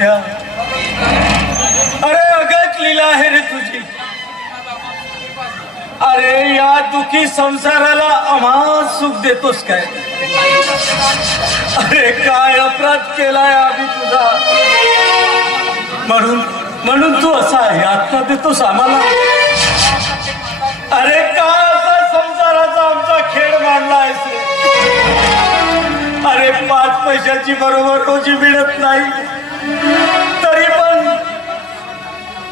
विद्या, अरे अगत लीला आहे रे तुझी. अरे या दुखी संसाराला अमाप सुख देतोस काय? अरे काय अपराध केलाय आम्ही तुझा, म्हणून तू असा यातना देतोस आम्हाला. अरे काय असा संसाराचा आमचा खेळ मांडला आहेस रे. अरे 5 पैशाची बरोबर रोजी मिळत नाही, तरी पण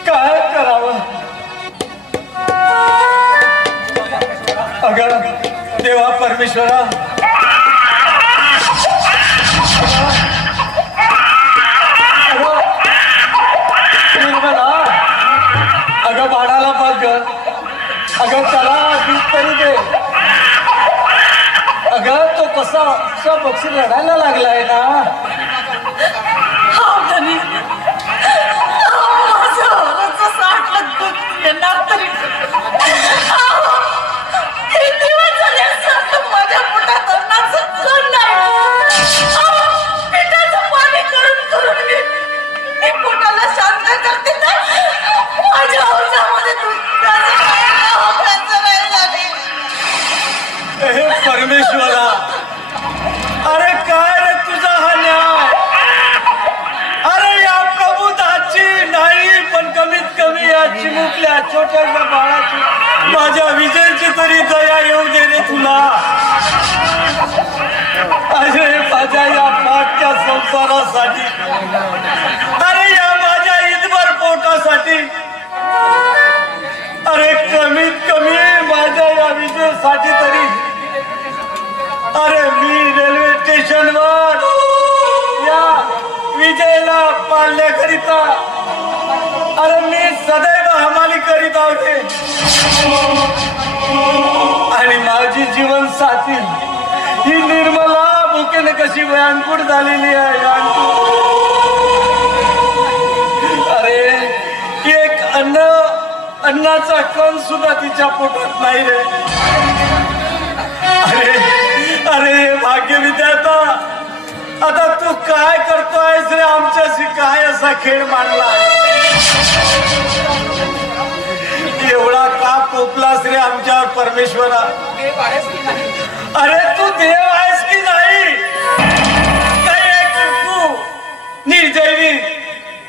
काय करावं. अगं देवा परमेश्वरा, अगं बाळाला बघ, अगं त्याला दूध तरी दे. अगं तो कसा पक्षी रडायला लागलाय ना. माझ्या पोटात मी पोटाला शांत करते तर माझ्या औषधामध्ये परमेश्वरा, अरे काय रे तुझा हा न्याय. अरे या प्रभुताची नाही, पण कमीत कमी या चिमुकल्या छोट्याशा बाळाची माझ्या विजयची तरी दया येऊ दे रे तुला. अरे माझ्या या पाठच्या संसारासाठी, अरे या माझ्या ईदभर पोटासाठी, अरे कमीत कमी माझ्या या विजयसाठी तरी. अरे मी रेल्वे स्टेशनवर या विजयला पाळण्याकरिता, अरे मी सदैव हमाली करीत होते. आणि माझी जीवन साथी ही निर्मला भुकेने कशी वयांकुट झालेली आहे. अरे एक अन्नाचा कण सुद्धा तिच्या पोटात नाही रे. अरे भाग्य विद्याता, आता तू काय करतोयस रे आमच्याशी? काय असा खेळ मांडला, एवढा का कोपलास रे आमच्यावर परमेश्वरा? अरे तू देव आहेस की नाही? काही एक तू निर्दैवी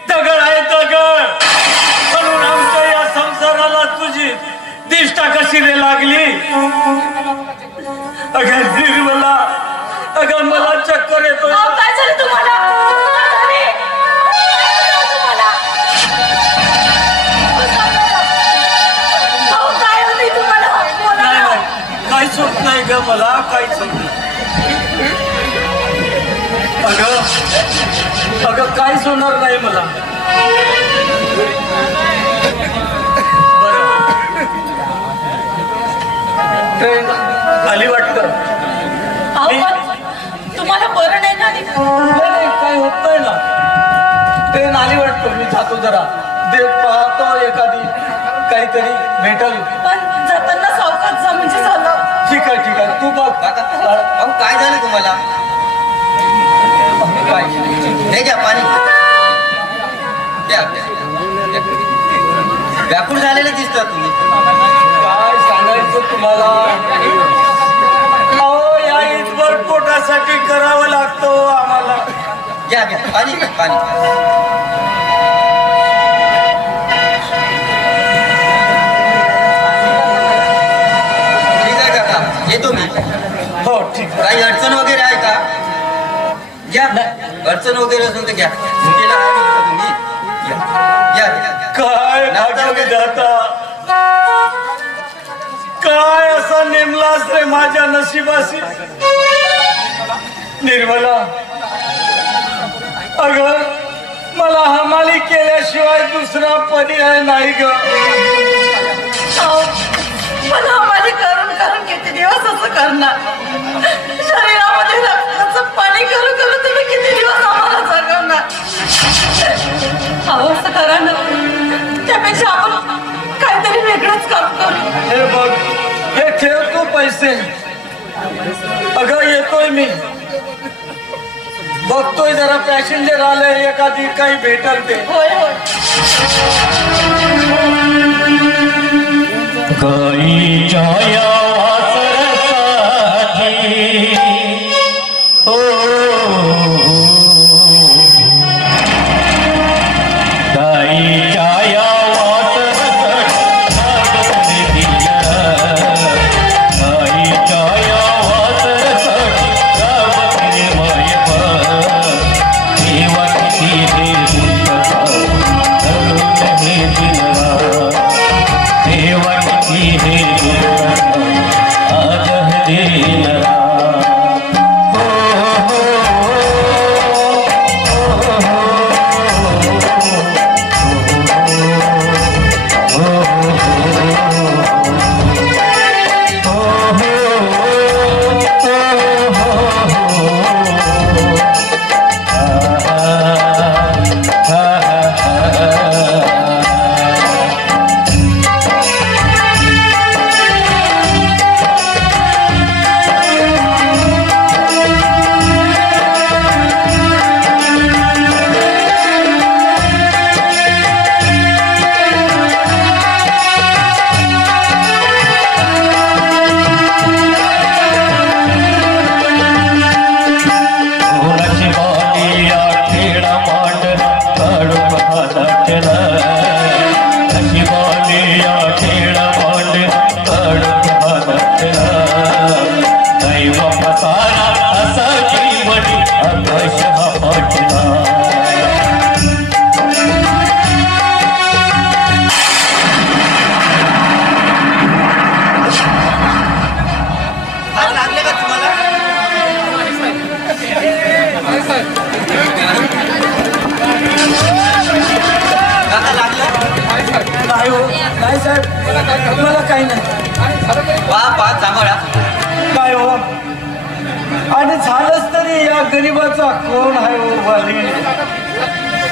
दगड आहे, दगड. म्हणून आमच्या या संसाराला तुझी दिष्टा कशी रे लागली? अगं निर्मला, अगं मला चक्कर येतो. काय झालं तुम्हाला? काहीच होत नाही ग, मला काहीच होत नाही. अगं काहीच होणार नाही मला. ट्रेन आली वाटतं. तुम्हाला बरं नाही ना? काय होत नाही ना. ट्रेन आली वाटतं, मी जातो जरा. देव पाहतो एखादी काहीतरी भेटल. पण जाताना सावकाश जा म्हणजे झालं. ठीक आहे तू बघ. काय झालं तुम्हाला? काय हे घ्या पाणी घ्या. व्याकुळ झालेले दिसतात तुम्ही. काय सांगायचं तुम्हाला? अहो या ईदभर पोटासाठी करावं लागतं आम्हाला. घ्या पाणी पाणी. ठीक आहे काका, येतो मी. हो ठीक. काही अडचण वगैरे आहे का? घ्या, अडचण वगैरे असेल तर घ्या. मुलीला आहे का तुम्ही? घ्या. काय विधाता, काय असा नेमलास रे माझ्या नशिबाशी? निर्मला, अगं मला हमाली केल्याशिवाय दुसरा पर्याय नाही ग. पण हमाली करून किती दिवस असं करणार? शरीरामध्ये रक्ताचं पाणी करून तुम्ही किती दिवस आम्हाला जगवणार? असं करा ना, त्यापेक्षा आपण काहीतरी वेगळंच काम करू. हे बघ, हे ठेव तू पैसे. अगं येतोय मी. बघतोय जरा पॅसेंजर आले एखादी काही भेटल ते. होय होय. गाईच्या या वासरासाठी हो गाईच्या या वासरासाठी गाईच्या या वासरासाठी गावप्रेमय देवाची हे दुःख हे दिनरा देवाची हे आज दिनरा नाही साहेब मला काही नाही. काय हो आणि झालंच तरी या गरीबाचा कोण आहे हो वाली.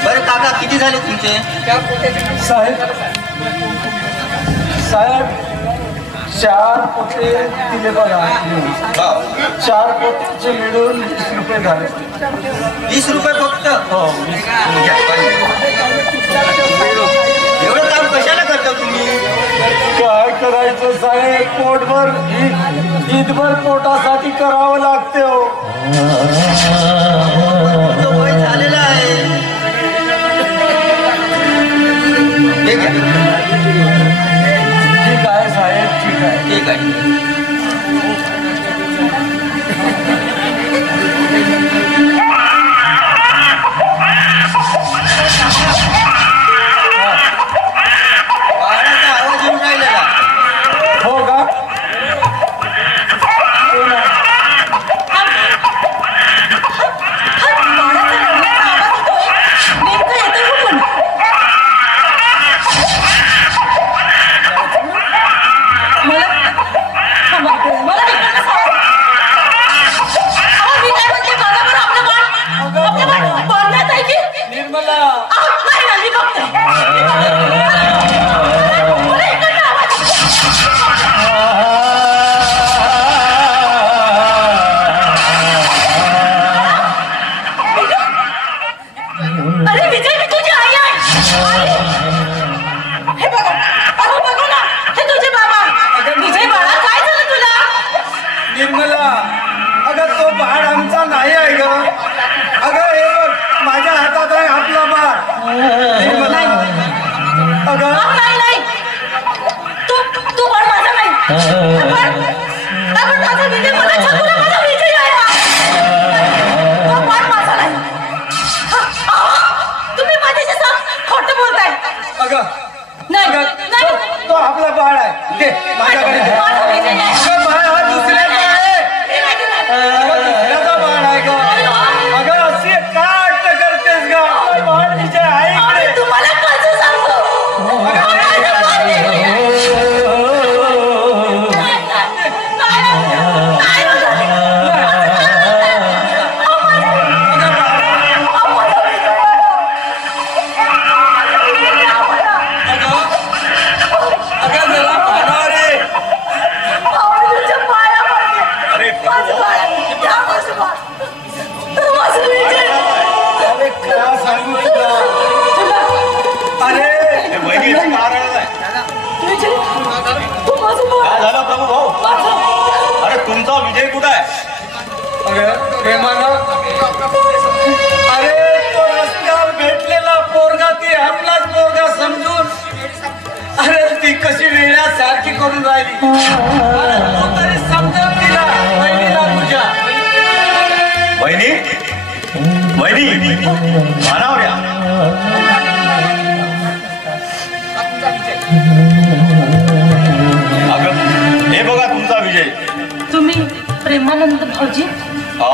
बरं काका किती झाले तुमचे? साहेब साहेब 4 पोते दिले बघा. 4 पोत्याचे मिळून 20 रुपये झाले. 20 रुपये फक्त? हो. एवढं काम कशाला करता तुम्ही? काय करायचं साहेब पोटभर ईदभर पोटासाठी करावं लागते हो. वय झालेलं आहे. ठीक आहे साहेब ठीक आहे. ठीक आहे. हो का? निर्मला निर्मला अगं तो बाळ आमचा नाही आहे ग. अगं हे बघ माझ्या हातात आहे आपला बाळ. निर्मला अगं नाही तू पण माझा नाही. आपण माझा विजय मला छकुला माझा विजय आहे. तो पण माझा नाही. तुम्ही माझ्याशी खोटं बोलताय. अगं नाही तो आपला बाळ आहे. दे माझ्याकडे दे. माझा विजय आहे. अगं बाळ हा दुसऱ्याचा आहे. दुसऱ्याचा बाळ आहे ग. अगं अशी का अट्ट करतेस ग? बाळ तिच्या आईकडे. तुम्हाला कसं सांगू? अगं जरा भानावर ये. विजय तू माझं काय झालं प्रभू भाऊ? माझं अरे तुमचा विजय कुठं आहे? अरे प्रेमानं अरे तो रस्त्यावर भेटलेला पोरगा ती आपलाच पोरगा समजून अरे ती कशी वेड्यासारखी करून राहिली. अरे तू तरी समजून दिला बहिणीला तुझ्या. बहिणी बहिणी मानावऱ्या अगं हे बघा तुमचा विजय. तुम्ही प्रेमानंद भाऊजी हा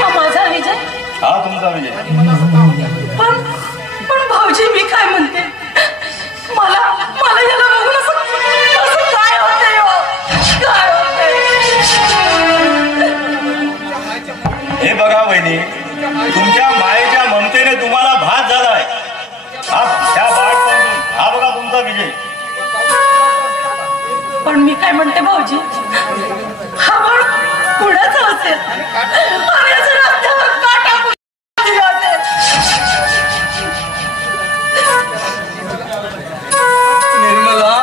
हा माझा विजय. हा तुमचा विजय. पण पण भाऊजी मी काय म्हणते मला मला याला बघून असं काय होतंय हो? काय होतंय? हे बघा बहिणी तुमच्या मायेच्या ममतेने तुम्हाला भात झालाय. हा त्या बाळ समजून हा बघा तुमचा विजय. पण मी काय म्हणते भाऊजी हा बाळ पुण्याचा असेल आणि असं रस्त्यावर का टाकून दिलं असेल? निर्मला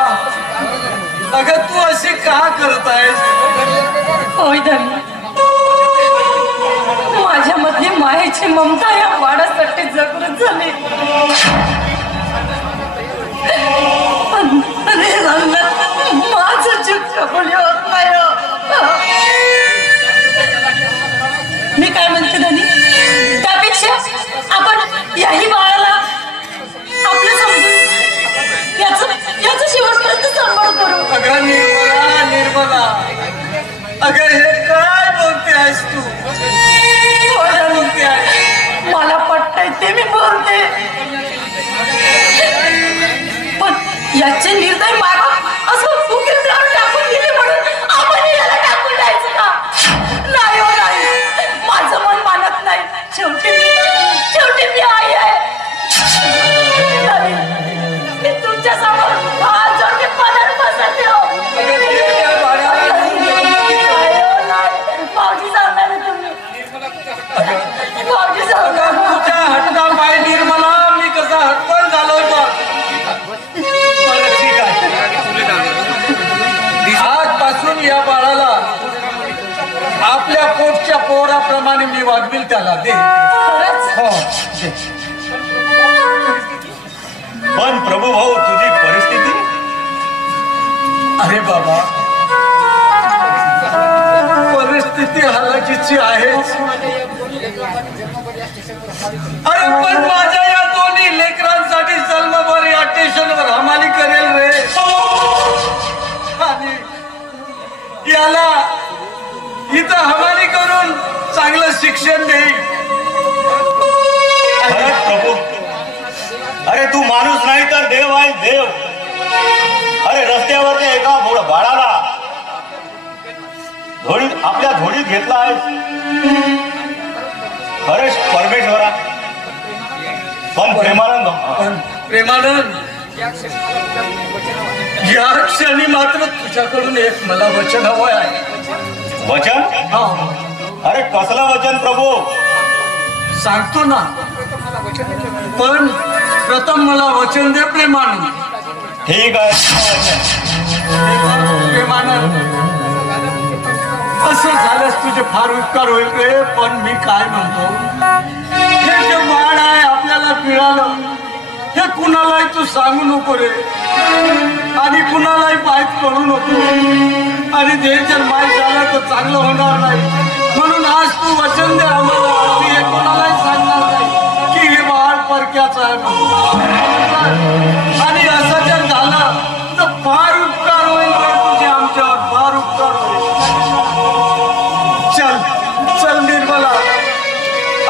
अगं तू अशी का करतायस? होय धनी माझ्यामध्ये मायेची ममता या वाडासाठी जागृत झाली. पण हे रंगात माझं जीव कबुली होत नाही हो. मी काय म्हणते धनी त्यापेक्षा आपण याही बाळाला आपलं समजून याचं शेवटपर्यंत सांभाळ करू. अगं निर्मला निर्मला अगं हे काय बोलते आहेस तू? बोलते आहेस? मला पटतंय ते मी बोलते पण याचे निर्णय मागा असं उकिरड्यावर टाकून दिले म्हणून आपण याला टाकून द्यायचं का? नाही हो नाही माझं मन मानत नाही. शेवटी मी आई आहे. मी तुमच्या समोर हात जोडून पदर बसते हो. भाऊजी सांगा ना तुम्ही. भाऊजी सांगा. तुझ्या हटका पाय निर्मला मी कसा हटकन झालोय बघ. बरं ठीक आहे. आजपासून या बाळाला आपल्या पोटच्या पोराप्रमाणे मी वागविल त्याला दे. खरंच हो दे. पण प्रभू भाऊ तुझी परिस्थिती. अरे बाबा परिस्थिती हालाकीची आहेच. अरे पण माझ्या या दोन्ही लेकरांसाठी जन्मभर या स्टेशनवर हमाली करेल रे. आणि याला इथं हमाली करून चांगलं शिक्षण देईल. प्रभू अरे तू माणूस नाही तर देव आहे देव. अरे रस्त्यावरच्या एका बाळाला आपल्या धोडीत घेतला आहे. खरेच परमेश्वरा पण प्रेमानंद या क्षणी मात्र तुझ्याकडून एक मला वचन हवं आहे. वचन? हा. अरे कसलं वचन प्रभू? सांगतो ना पण प्रथम मला वचन दे प्रेमानंद. ठीक आहे प्रेमानंद असं झालंच तुझे फार उपकार होईल रे. पण मी काय म्हणतो हे जे बाळ आहे आपल्याला मिळालं हे कुणालाही तू सांगू नको रे. आणि कुणालाही माहीत करू नको. आणि ते जर माहीत झालं तर चांगलं होणार नाही. म्हणून आज तू वचन दे आम्हाला. मी हे कोणालाही सांगणार नाही की हे बाळ परक्याचं आहे म्हणून. आणि असं जर झालं तर फार उपकार होईल रे तुझे आमच्यावर. फार उपकार होईल. चल चल निर्मला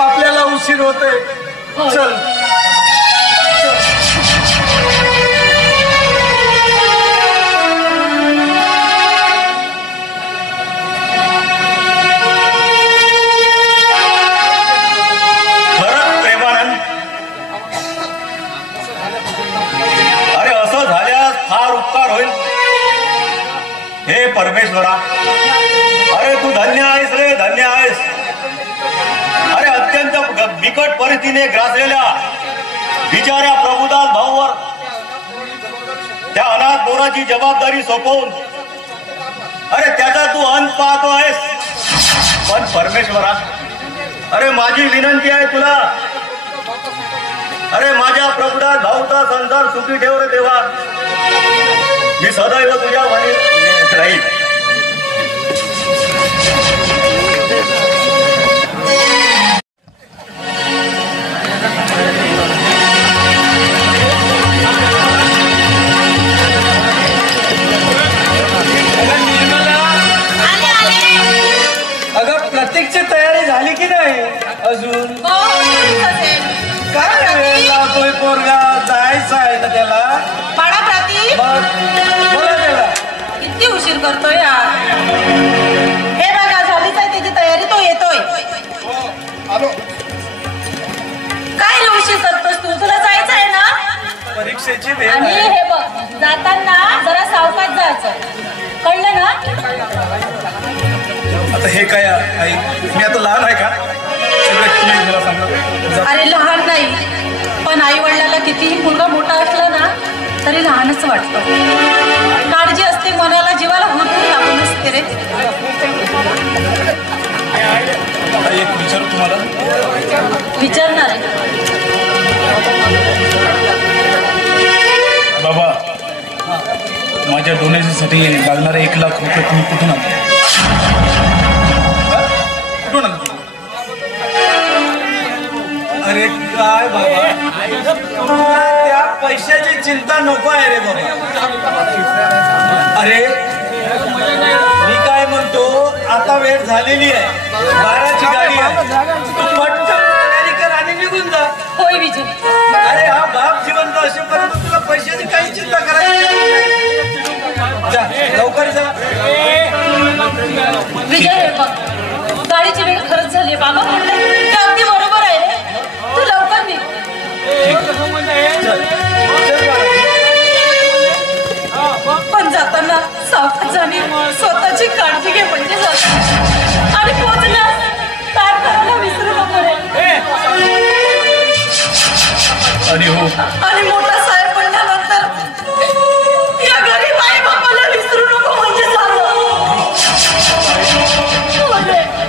आपल्याला उशीर होते. चल खरंच प्रेमानंद. अरे असं झाल्यास फार उपकार होईल. हे परमेश्वरा अरे तू धन्य आहेस रे धन्य आहेस. अरे अत्यंत बिकट परिस्थितीने ग्रासलेल्या बिचाऱ्या प्रभुदास भाऊवर त्या अनाथ पोराची जबाबदारी सोपवून अरे त्याचा तू अंत पाहतो आहेस. पण परमेश्वरा, अरे माझी विनंती आहे तुला, अरे माझ्या प्रभुडा धावता संसार सुखी ठेव रे देवा. मी सदैव तुझ्या वनी राहील. अगं प्रतीकची तयारी झाली की नाही अजून? काय वेळ लावतोय पोरगा, जायचं आहे ना त्याला. पाडा प्रतीक, बोला त्याला. किती उशीर करतोय यार. हे बघा, झालीच आहे त्याची तयारी, तो येतोय. काय रे उशीर करतोस तू? तुला जायचं आहे ना परीक्षेची वेळ आणि आहे. हे बघ, जाताना जरा सावकाश जायचं, कळलं ना? आता हे काय आई, मी आता लहान आहे का? सगळं तुम्ही मला सांगा. अरे लहान नाही, पण आई वडिलाला कितीही मुलगा मोठा असला ना तरी लहानच वाटतं. काळजी असते मनाला, जीवाला भरपूर लागून असते रे. एक विचारू तुम्हाला. विचारणार आहे बाबा, माझ्या डोनेशनसाठी लागणारे 1 लाख रुपये तुम्ही कुठून आणले? कुठून आणले? अरे काय बाबा, त्या पैशाची चिंता नको आहे रे बाबा. अरे मी काय म्हणतो, आता वेळ झालेली आहे, 12ची गाडी आहे. तू पटकन तयारी कर आणि निघून जा. होय विजय. अरे हा बाप जिवंत असेपर्यंत तुला पैशाची काही चिंता करायची नाही. जा लवकर जा. विजय, हे बघ, गाडीची वेळ खरंच झाली. बाबा म्हणले ते अगदी बरोबर आहे रे. तू लवकर निघ. चल, चल बाळा. पण जाताना सावकाश आणि स्वतःची काळजी घे म्हणजे जात. आणि पोहोचल्यास तार करायला विसरू नको रे. आणि हो, आणि मोठा साहेब बनल्यानंतर या गरीब आई बापाला विसरू नको म्हणजे झालं.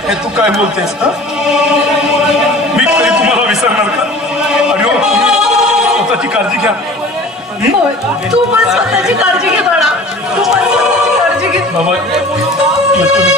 हे तू काय बोलतेस ना? मी तरी तुम्हाला विसरणार का? आणि हो, तुम्ही स्वतःची काळजी घ्या. होय, तू पण स्वतःची काळजी घे बाळा. तू पण स्वतःची काळजी घे. बाबा, येतो मी.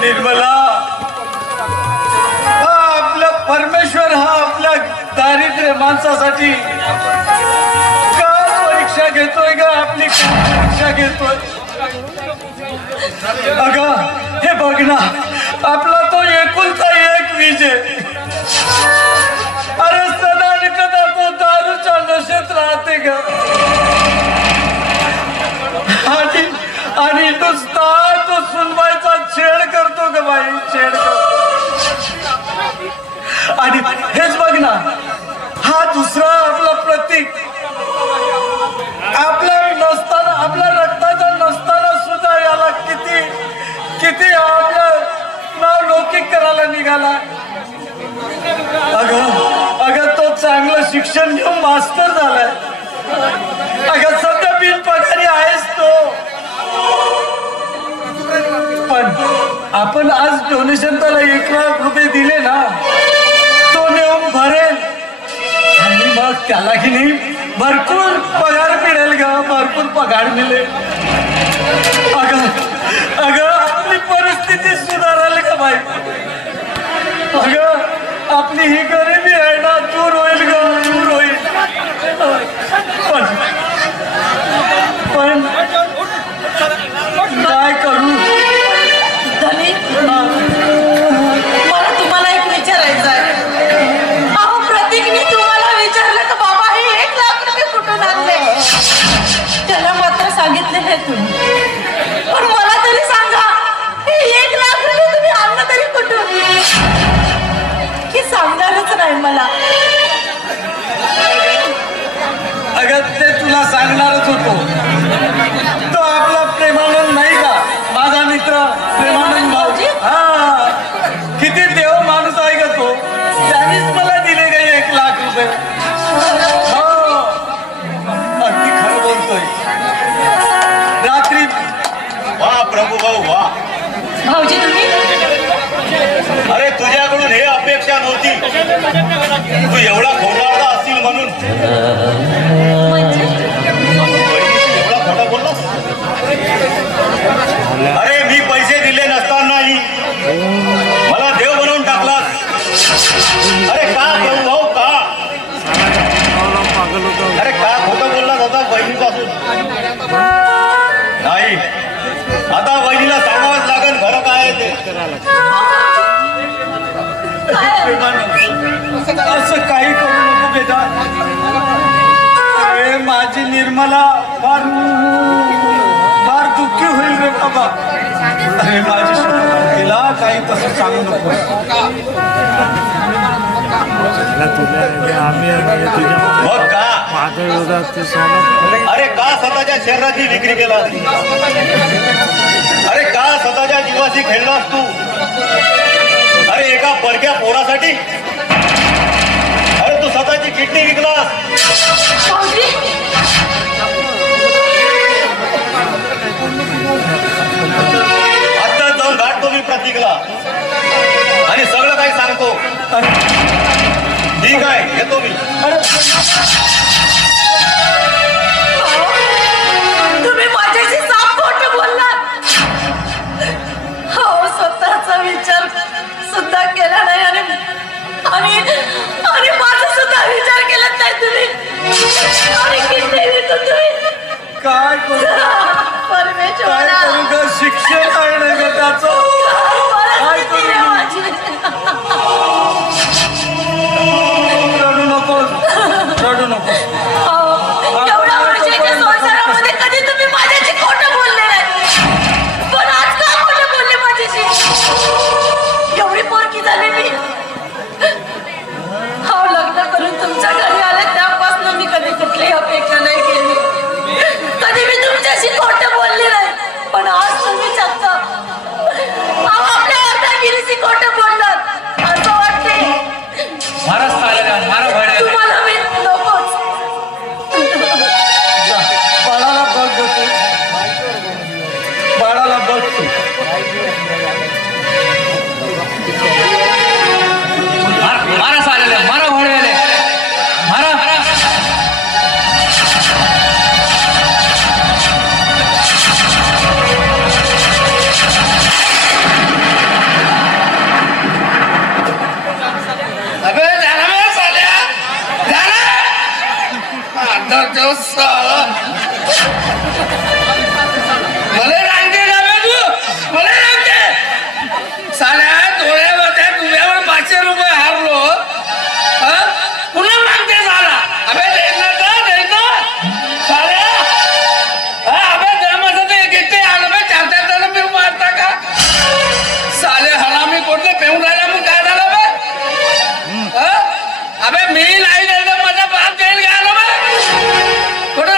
निर्मला, हा आपला परमेश्वर हा आपल्या दारिद्र्य माणसासाठी का परीक्षा घेतोय का? आपली परीक्षा घेतोय. अगं हे बघ ना, आपला तो एकुलता एक विजय. अरे सदा कदा तो दारूच्या नशेत राहते ग. आणि नुसता तो सुनबाईचा छेड करतो ग बाई, छेड करतो. आणि हेच बघ ना, हा दुसरा आपला प्रतीक आपला निघाला. अगं तो चांगलं शिक्षण घेऊन मास्टर झालाय. अगं सध्या बिनपगारी आहेस तो. पण आपण आज डोनेशन त्याला 1 लाख रुपये दिले ना, तो नेऊन भरेल आणि मग त्याला की नाही भरपूर पगार मिळेल ग, भरपूर पगार मिळेल. अगं आपली परिस्थिती सुधारेल का बाई. अगं आपली ही गरिबी आहे ना, दूर होईल ग, दूर होईल. पण काय करू. धनी, मला तुम्हाला एक विचारायचं आहे. अहो प्रतीकने तुम्हाला विचारलं तर बाबा हे 1 लाख रुपये कुठून आणले. त्याला मात्र सांगितले हे तुम्ही. पण मला तरी सांगा, हे 1 लाख रुपये तुम्ही आणलं तरी कुठून, की सांगणारच नाही मला. अगं ते तुला सांगणारच होतो. तो आपला प्रेमानंद नाही का, माझा मित्र प्रेमानंद भाऊ. हा, किती देव माणूस आहे का तो. त्यानेच मला दिले का 1 लाख रुपये. हो, अगदी खरं बोलतोय. रात्री वा प्रभू भाऊ वा. भाऊजी तुम्ही अरे तुझ्याकडून हे अपेक्षा नव्हती. तू एवढा खोटारडा असशील म्हणून. म्हणजे एवढा खोटा बोललास. अरे मी पैसे दिले नसतानाही मला देव बनवून टाकलास. अरे का प्रभू भाऊ का. अरे का खोटं बोललास आता बहिणीपासून. नाही, आता बहिणीला सांगावंच लागेल खरं काय आहे ते. असं काही करू नको बेटा. अरे माझी निर्मला फार फार दुःखी होईल रे बाबा. अरे माझी तिला काही तसं सांगू नको. मग का. अरे का स्वतःच्या शरीराची विक्री केला. अरे का स्वतःच्या जीवाशी खेळलास तू. अरे एका परक्या पोरासाठी. अरे तू स्वतःची किडनी विकलास. भाऊजी आता जाऊन गाठतो मी प्रतीकला आणि सगळं काही सांगतो. ठीक आहे, येतो मी. तुम्ही माझ्याशी साफ खोटं बोललात. हो, स्वतःचा विचार सुद्धा केला नाही आणि आणि आणि माझा सुद्धा विचार केला नाही तुम्ही. आणि किती विकून तुम्ही काय करू. काय परमेश्वरा करू ग. शिक्षण आहे ना ग त्याचं. काय करू. रडू नको, रडू नको. एवढ्या वर्षाच्या संसारामध्ये कधी तुम्ही माझ्याशी खोटं बोलले नाही. पण आज का खोटं बोलले माझ्याशी. एवढी पोरकी झाली मी. हा, लग्न करून तुमच्या घरी आले त्यापासून मी कधी कुठलीही अपेक्षा नाही केली. कधी मी तुमच्याशी खोटं बोलले नाही. पण आज तुम्ही चक्क आपल्या अर्धागिरीशी खोटं बोललात असं वाटते. तुम्हाला मी नकोच. बाळाला बघ ग तू. बाळाला बघ तू. मारा सालेला, मारा भडवेले, मारा. अबे जाना बे साल्या, जाना. आता जो साला मला रांगते का बे तू. मला रांगते साल्या. डोळ्यामध्ये तुझ्यावर 500 रुपये हारलो. पुन्हा मागते साला. अबे देना साल्या. अबे जन्माचं ते किती आलं बे. 4-4 जण पिऊन मारता का साले. हरामी कोणते पिऊन राहिला मग काय झालं बे. अबे मी नाही द्यायचं माझा बाप देईल का आलं बे. कुठं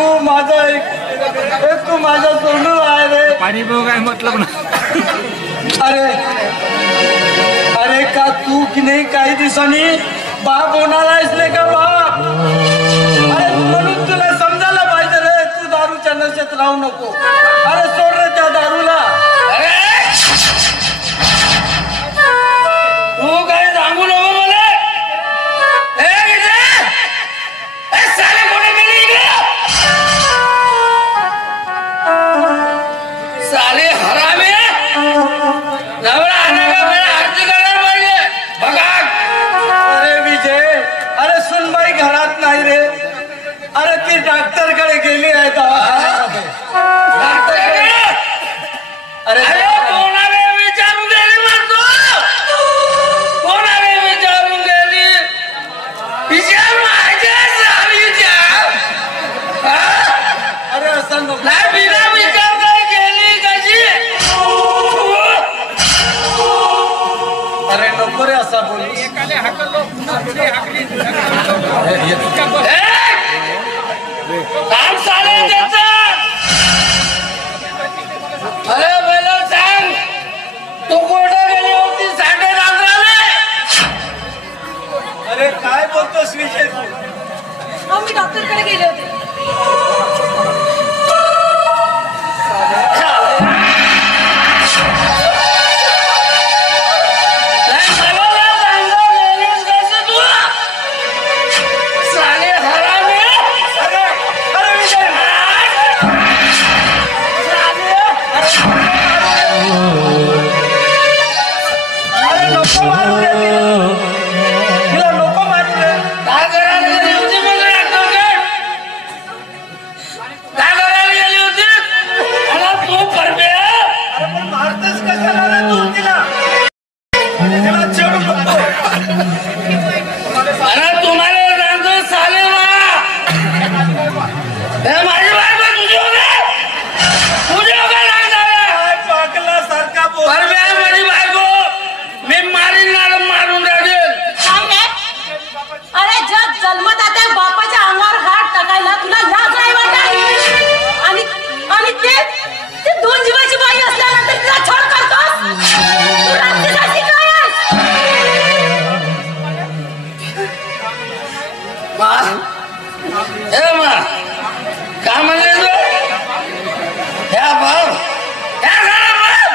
तू माझा तू माझा सोनू आहे रे. पाणी पिऊ काय मतलब ना. अरे का तू की नाही काही दिवसांनी बाप होणार आहेस रे का बाप. अरे म्हणून तुला समजायला पाहिजे रे, तू दारूच्या नशेत राहू नको. अरे सोड रे त्या दारूला. तू काही सांगू नको मला. साले कोणी गेली इकडे. साले हरामे नवरा आला का मला आरती करायला पाहिजे. बघा. अरे विजय, अरे सुनबाई घरात नाही रे. अरे ती डॉक्टर कडे गेली आहे अरे कोणाला विचारून गेली म्हणतो. कोणाला विचारून गेली. विचार माझ्या सालीच्या. अरे असं नको. नाही बिना विचारता गेली कशी. अरे नको रे असा बोलू. काम चालेल त्याचं. अरे पहिला सांग तू कुठे गेली होती साडे रात्राला. अरे काय बोलतोस विजय तू. मी डॉक्टरकडे गेले होते. साले हरामे. अरे विजय अरे नको मारू रे तिला नको मारू रे. काय करायला गेली होती मग डॉक्टरकडे. काय करायला गेली होती. मला तू परबे. अरे पण मारतेस कशाला रे तू तिला. तिला चिडू नको. अरे तुम्हाला सांगतो साले माझी बायको तुझी होते. तुझी होते नाही झालं. काय पाकला सारखा बोल. परबे माझी बायको मी मारीन ना मारून राहील. अरे जग जन्मत आता बापाच्या अंगावर हात टाकायला तुला लाज नाही वाटत. आणि ते दोन जीवाची बाई असल्यानंतर तिला छळ करतोस. तू राक्षसाची काय आहेस? मा ए मा काय म्हणले तू. ह्या बाप ह्या झाला बाप.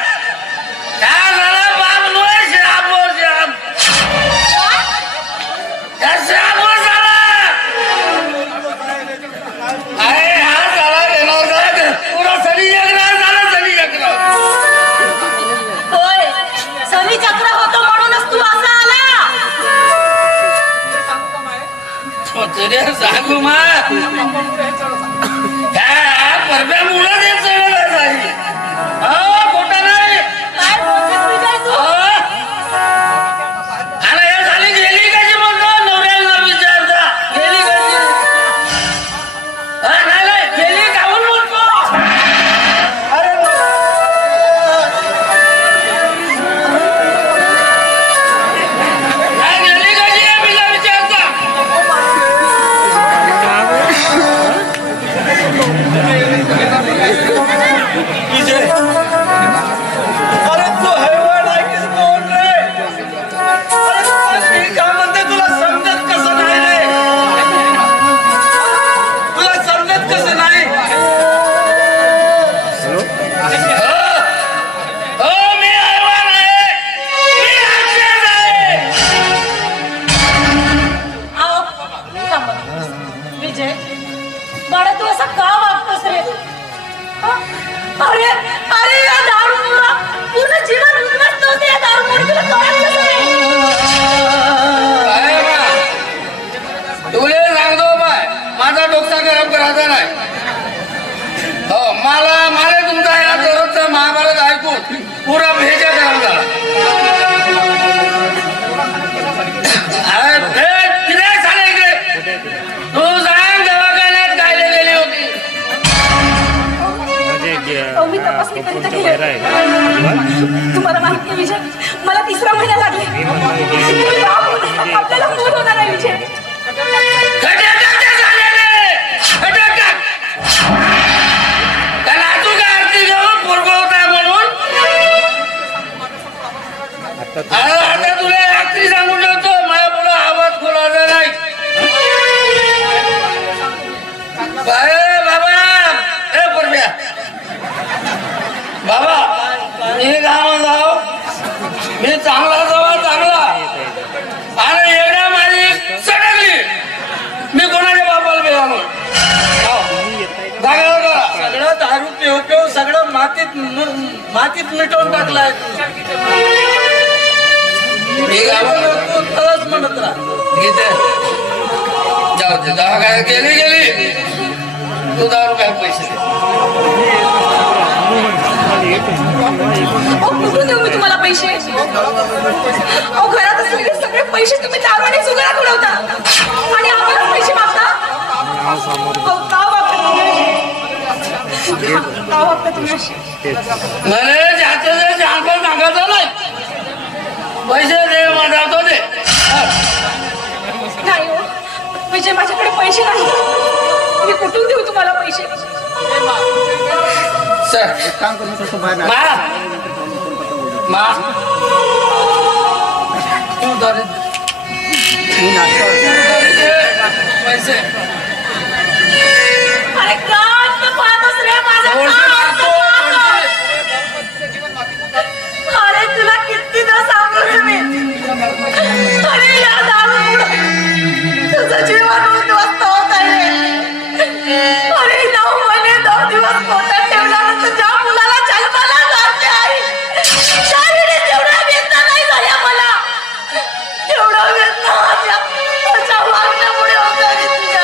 ह्या झाला बाप नव्हे श्रापो श्राप. ह्या श्रापो झाला. अरे हा झाला घेणार झाला पुरा सनी जगणार झाला. सनी जगणार. होय, सनी चक्र होतो म्हणूनच तू असा आला. तुझे सांगू मा ह्या परब्या मुलं देत सगळं झाली. खोटा नाही. काय बोलतोस विजय तू? आणि हे झाली गेली कशी म्हणतो नवऱ्याला विचारता. गेली कशी. नाही गेली काहून म्हणतो. अरे काय गेली कशी आहे मला विचारता. विजय अरे तू हैवान आहे की कोण रे. अरे मी काय म्हणते तुला समजत कसं नाही रे. तुला समजत कसं नाही. मी हैवान आहे. मी राक्षस आहे. आओ, थांबा. विजय बाळा तू असा का वागतोस रे. अरे अरे या दारूमुळं पूर्ण जीवन उद्ध्वस्त होते. या दारूमुळे तुला कळत नाही. तुले सांगतो बाय माझा डोकसा गरम करायचा नाही. हो मला तुमचा या दररोजचा महाभारत ऐकून पुरा भेजा गरम झाला. किती झाले इकडे. तू सांग दवाखान्यात काय गेली होती. मी तपासणी करीत गेले. तुम्हाला माहिती आहे विजय मला 3रा महिना लागले. आपल्याला मूल होणार आहे विजय. आता तुला रात्री सांगून ठेवतो माझ्या पुढे आवाज खोलायचा नाही. बाबा ए परम्या बाबा मी काय म्हणतो मी चांगला जवळ चांगला आणि एवढ्या माझी सडकली मी कोणाच्या बापाला बेगालो सगळं दारू पिऊ पिऊ सगळं मातीत मिटवून टाकलाय. तूच म्हणत राहा गीते जाऊ दे दहा काय गेली तू दारू काय पैसे दे. कुठून देऊ मी तुम्हाला पैसे? अहो घरात असलेले सगळे पैसे तुम्ही दारू आणि जुगारात उडवता आणि आम्हाला पैसे मागता. का वागता तुम्ही अशी? मला ज्याचं जे जाणकार सांगायचं नाही पैसे दे म्हणतो दे. नाही हो विजय माझ्याकडे पैसे नाही. मी कुठून देऊ तुम्हाला पैसे? पैसे अरे काय पाहतोस रे माझा? अरे तुला कितीदा सांगू मी अरे या दारू तुझं जीवन उद्ध्वस्त होत आहे. अरे 9 महिने 9 दिवस पोटात ठेवल्यानंतर ज्या मुलाला जन्माला घालते आई त्यावेळी तेवढा वेदना नाही झाल्या मला. तेवढा वेदना माझ्या वागण्यामुळे होत आहे तुझ्या.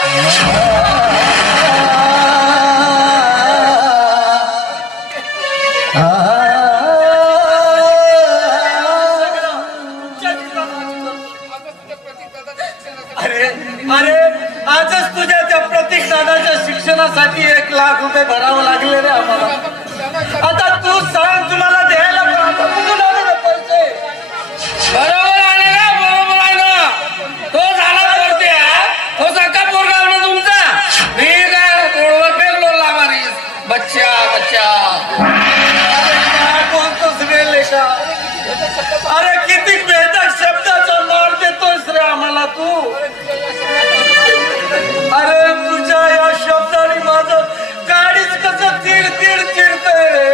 अरे आजच तुझ्या त्या प्रतीक दादाच्या शिक्षणासाठी 1 लाख रुपये भरावं लागले रे आम्हाला. आता तू सांग तुम्हाला द्यायला कुठून आले रे पैसे? बरोबर आहे ना बरोबर आहे ना. तो झाला करते तो सका पोरगा ना तुमचा. मी काय रोडवर फेकलो लामारी बच्चा काय बोलतोस रे लेका? अरे किती बेदक शब्दाचा मार देतोस रे आम्हाला तू. अरे तुझ्या या शब्दाने माझं गाडीच कसं चिडतंय रे.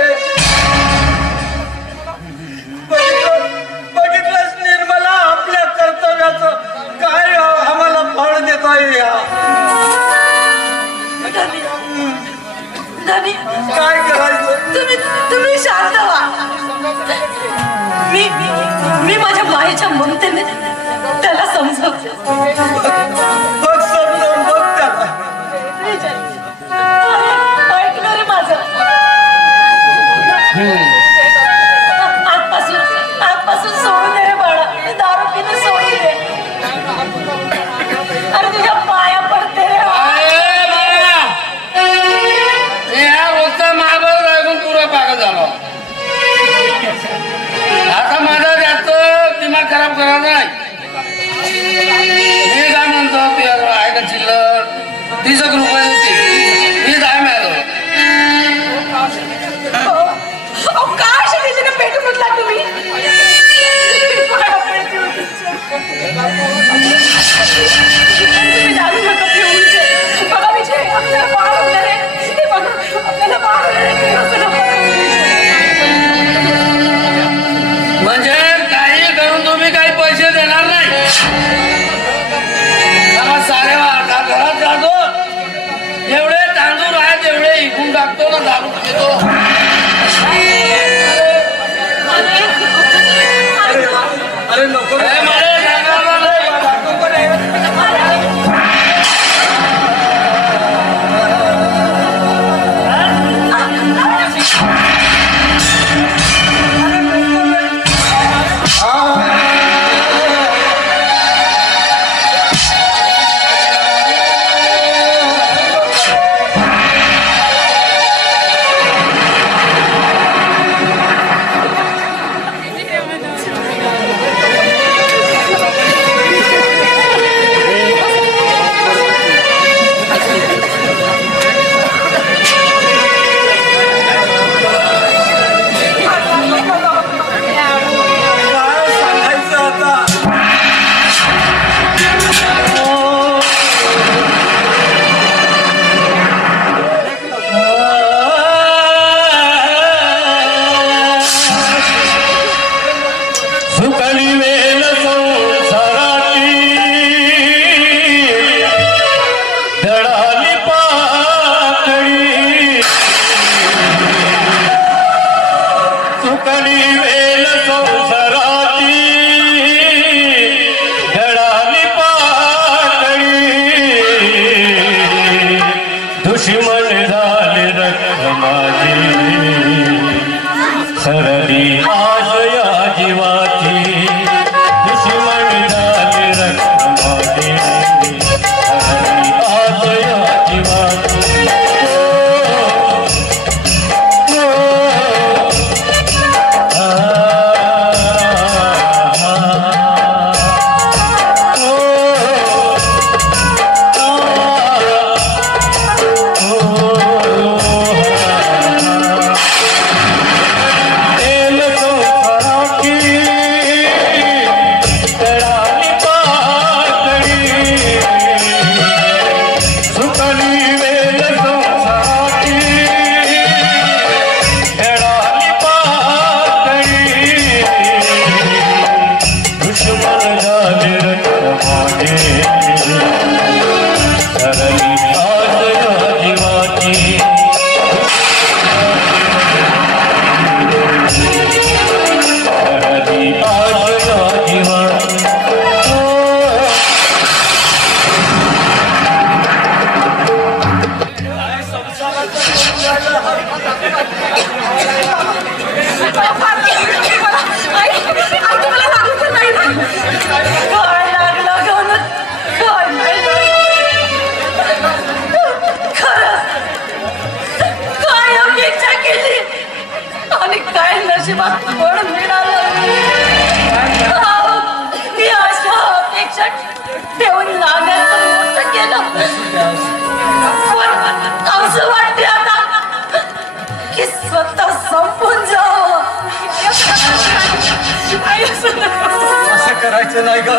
करायचं नाही ग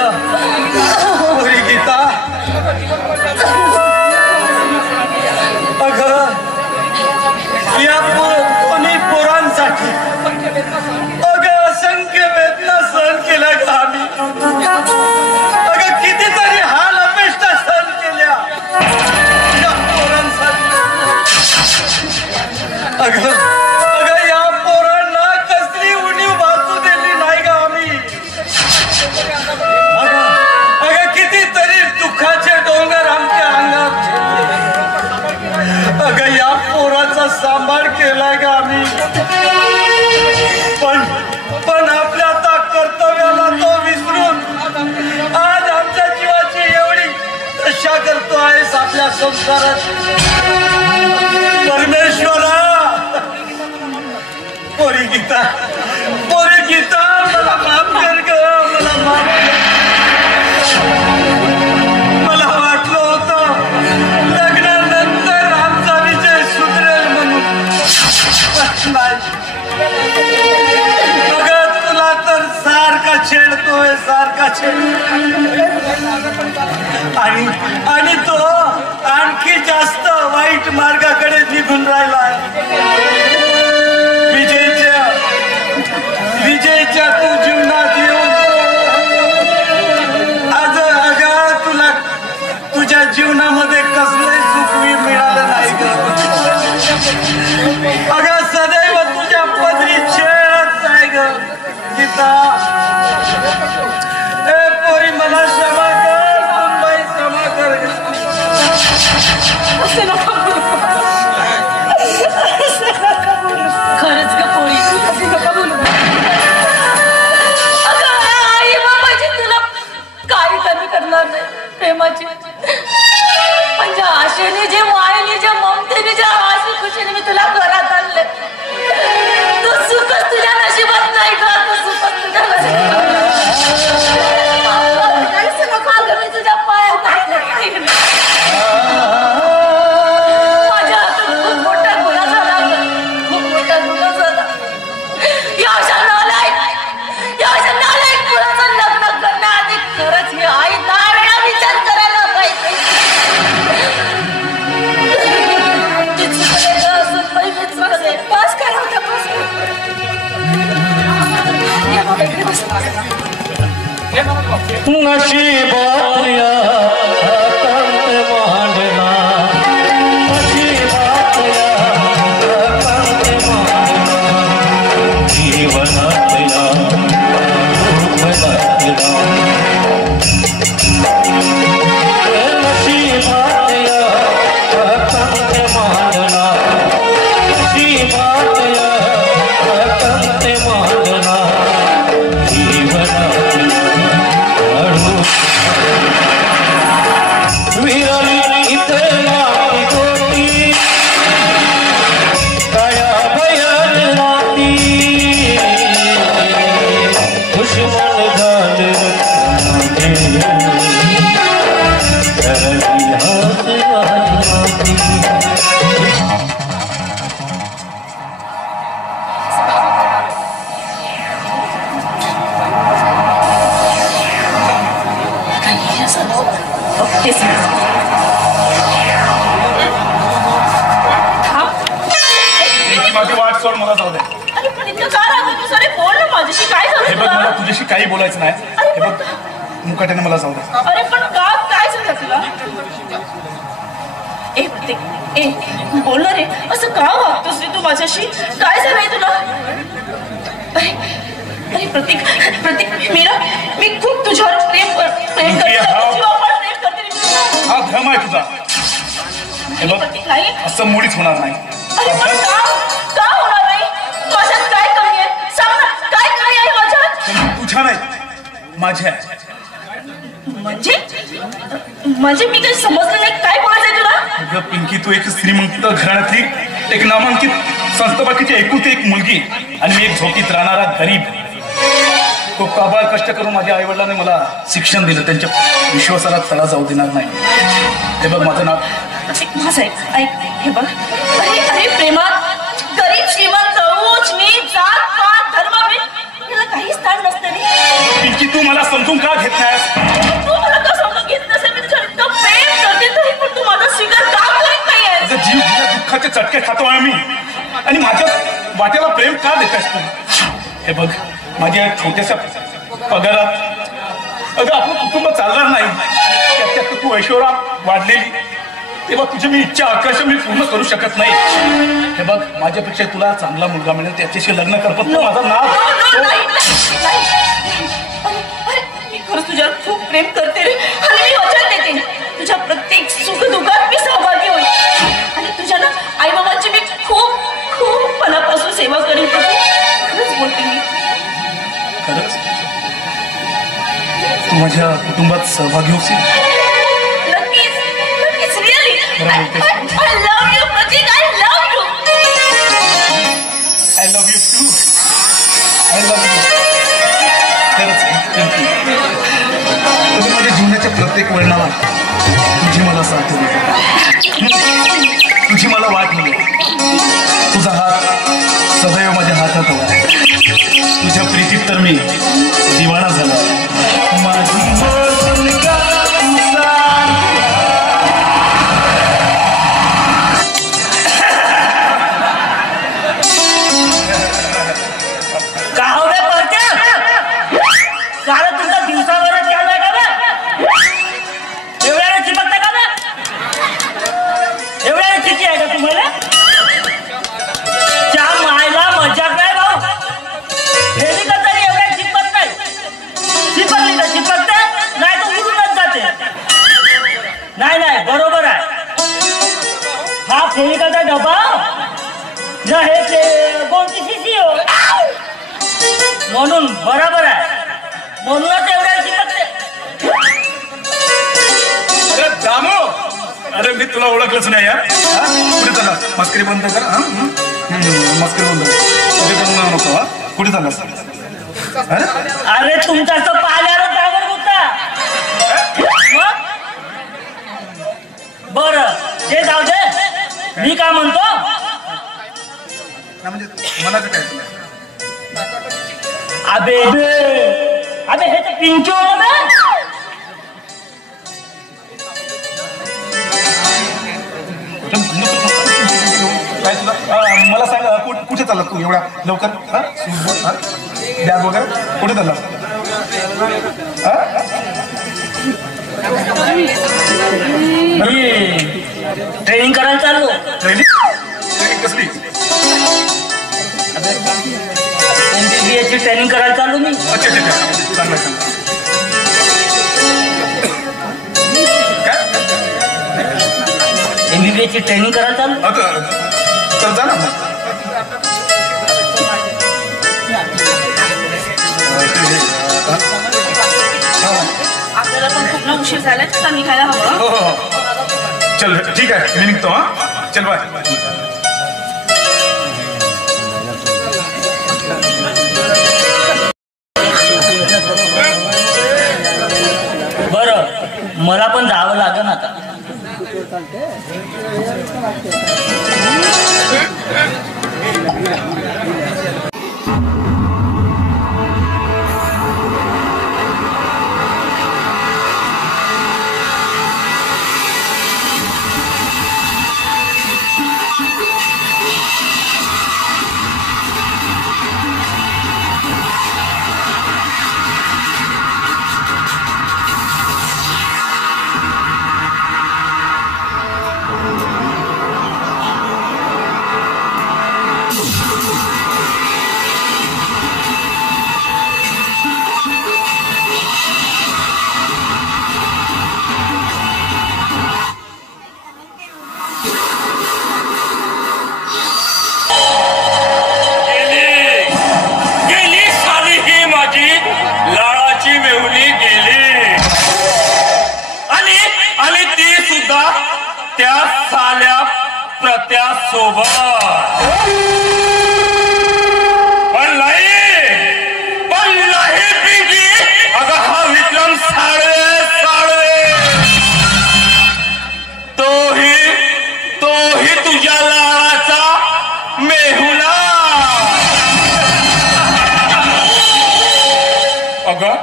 पोरी गीता. अग या दोन्ही पोरांसाठी अग असंख्य वेदना सहन केल्या ग आम्ही. अग कितीतरी हाल अपेष्टा सहन केल्या या पोरांसाठी. अग या पोरांना कसली उणीव वाचू दिली नाही ग आम्ही. अग कितीतरी दुःखाचे डोंगर आमच्या अंगात झेलले. अग या पोराचा सांभाळ केलाय ग आम्ही. पण आपल्या आता कर्तव्याला तो विसरून आज आमच्या जीवाची एवढी रक्षा करतो आहेस आपल्या संसारात. परमेश्वरा पोरी गीता मला माफ कर ग. मला माफ कर. मला वाटलं होतं लग्नानंतर आमचा विजय सुधरेल म्हणून. बघ तुला तर सारखा छेडतोय सारखा छेड. आणि तो आणखी जास्त वाईट मार्गाकडे निघून राहिलाय. विजयच्या तू जीवनात येऊन आज अगं तुला तुझ्या जीवनामध्ये कसलंही सुख मिळालं नाही ग. अगं सदैव तुझ्या पदरी छेडच आहे ग गीता. ए पोरी मला क्षमा कर. मुंबई क्षमा कर. खरंच ग पोरी असं नका बोलू. आई बाबाची तुला काही कमी करणार नाही प्रेमाची. म्हणजे आशेने जे मायेने जे ममतेने जे हसी खुशीने मी तुला घरात आणले तू सुखच तुझ्या नशिबात नाही ग. तू सुखच तुझ्या नशिबात. मी तुझ्या पायात माझ्या हातून खूप मोठा गुन्हा झाला. खूप मोठा गुन्हा झाला. या अशा नालायक मुलाचं लग्न करण्याआधी खरंच ही आई दहा वेळा विचार करायला पाहिजे. ती चुकले ग असून पहिले चुकले. पास करा होता पास. नशीबात या कंत मांडना. नशीबात या कंत मांडना. जीवनात या रूपनात या. नशीबात या कंत मांडना. नशीबात या कंत मांडना. जीवनात विरली इथला गोटी काया भयल राती. दुश्मन घाल सरली हात राती. माझी वाट सोड मला जाऊ दे. अरे पण इतकं का रागवतोस? अरे बोल ना माझ्याशी काय झालं हे बघ तुला? मला तुझ्याशी काही बोलायचं नाही. हे बघ मुकाट्याने मला जाऊ दे. अरे पण का काय झालं तुला? बोल ना रे. असं का वागतोस रे तू माझ्याशी? काय झालंय तुला? अरे प्रतीक मी खूप तुझ्यावर प्रेम करते. प्रेम करते. हा भ्रम आहे तुझा. हे बघ असं मुळीच होणार नाही. अरे पण का होणार नाही? माझ्यात काय कमी आहे? सांग ना काय कमी आहे माझ्यात? तुझ्या नाही माझ्या. म्हणजे मी काही समजलं नाही. काय बोलायचंय तुला? अगं पिंकी तू एक श्रीमंत घराण्यातली एक नामांकित संस्थापकीची एकुलती एक मुलगी आणि मी एक झोपीत राहणारा गरीब. खूप काबाळ कष्ट करून माझ्या आई वडिलांनी मला शिक्षण दिलं. त्यांच्या विश्वासाला तडा जाऊ देणार नाही. हे बघ माझं नाव माझं ऐक. हे बघ अरे प्रेमात गरीब श्रीमंत उच्च नीच जात पात धर्मभेद याला काही स्थान नसतं रे. पिंकी तू मला समजून घेत नाहीस? तू मला का समजून घेत नसेल? मी तुझ्यावर इतकं प्रेम करते तरी पण तू माझा स्वीकार का करत नाहीयेस? माझा जीव तुझ्या दुःखाचे चटके खातो आहे मी, आणि माझ्या वाट्याला प्रेम का देतास तू? हे बघ, माझ्या छोट्याशा पगारात अगं आपलं कुटुंब चालणार नाही. त्यात तू ऐश्वर्या वाढलेली, तेव्हा तुझी मी इच्छा आकांक्षा मी पूर्ण करू शकत नाही. हे बघ, माझ्यापेक्षा तुला चांगला मुलगा मिळेल, त्याच्याशी लग्न कर. पण माझा नाव मी खरंच तुझ्यावर खूप प्रेम करते रे, आणि मी वचन देते तुझ्या प्रत्येक सुख दुःखात मी सहभागी होईल, आणि तुझ्या ना आई बाबांची मी खूप खूप मनापासून सेवा करेन. खरंच बोलते मी. खरंच तू माझ्या कुटुंबात सहभागी होशील? नक्कीच नक्कीच, really. I love you, Prateek. I love you. I love you too. I love you. खरंच माझ्या जीवनाच्या प्रत्येक वळणावर तुझी मला साथ होती, तुझी मला वाट मिळेल. तुझा हात सदैव माझ्या हातात हवा. तुझ्या प्रीतीत तर मी दिवाणा झाला. माझी बरोबर आहे. हा फेविकाचा डबा ना, हे ते कोणती शिशी हो, म्हणून बरोबर आहे. म्हणूनच एवढ्या चिपकते. अरे दामो, अरे मी तुला ओळखलंच नाही यार. कुठे चालला? मस्करी बंद कर. मस्करी बंद कर नको. हा कुठे चालला? अरे तुमचा असं पाल्यावर जागर होता. बर ते जाऊ दे, मी काय म्हणतो, म्हणजे मला काय अबे अबे हे तर पिंचू काय तुला मला सांग, कुठे चालला तू एवढा लवकर? बॅग वगैरे कुठे चालला? ट्रेनिंग करायला चाललो. ट्रेनिंग कसली? MBBS ची ट्रेनिंग करायला चाललो मी. अच्छा अच्छा, चांगलं चांगलं. MBBS ची ट्रेनिंग करायला चाललो. तर जा ना. आपल्याला पण खूप ना उशीर झाला, तर निघायला हवं. हो हो, चल ठीक आहे, मी निघतो. हा चल, बाय. बरं, मला पण जावं लागेल आता. त्या साल्या प्रत्यासोबत. पण नाही पिंकी, अगं हा विक्रम साळे तोही तुझ्या लाळाचा मेहुणा. अगं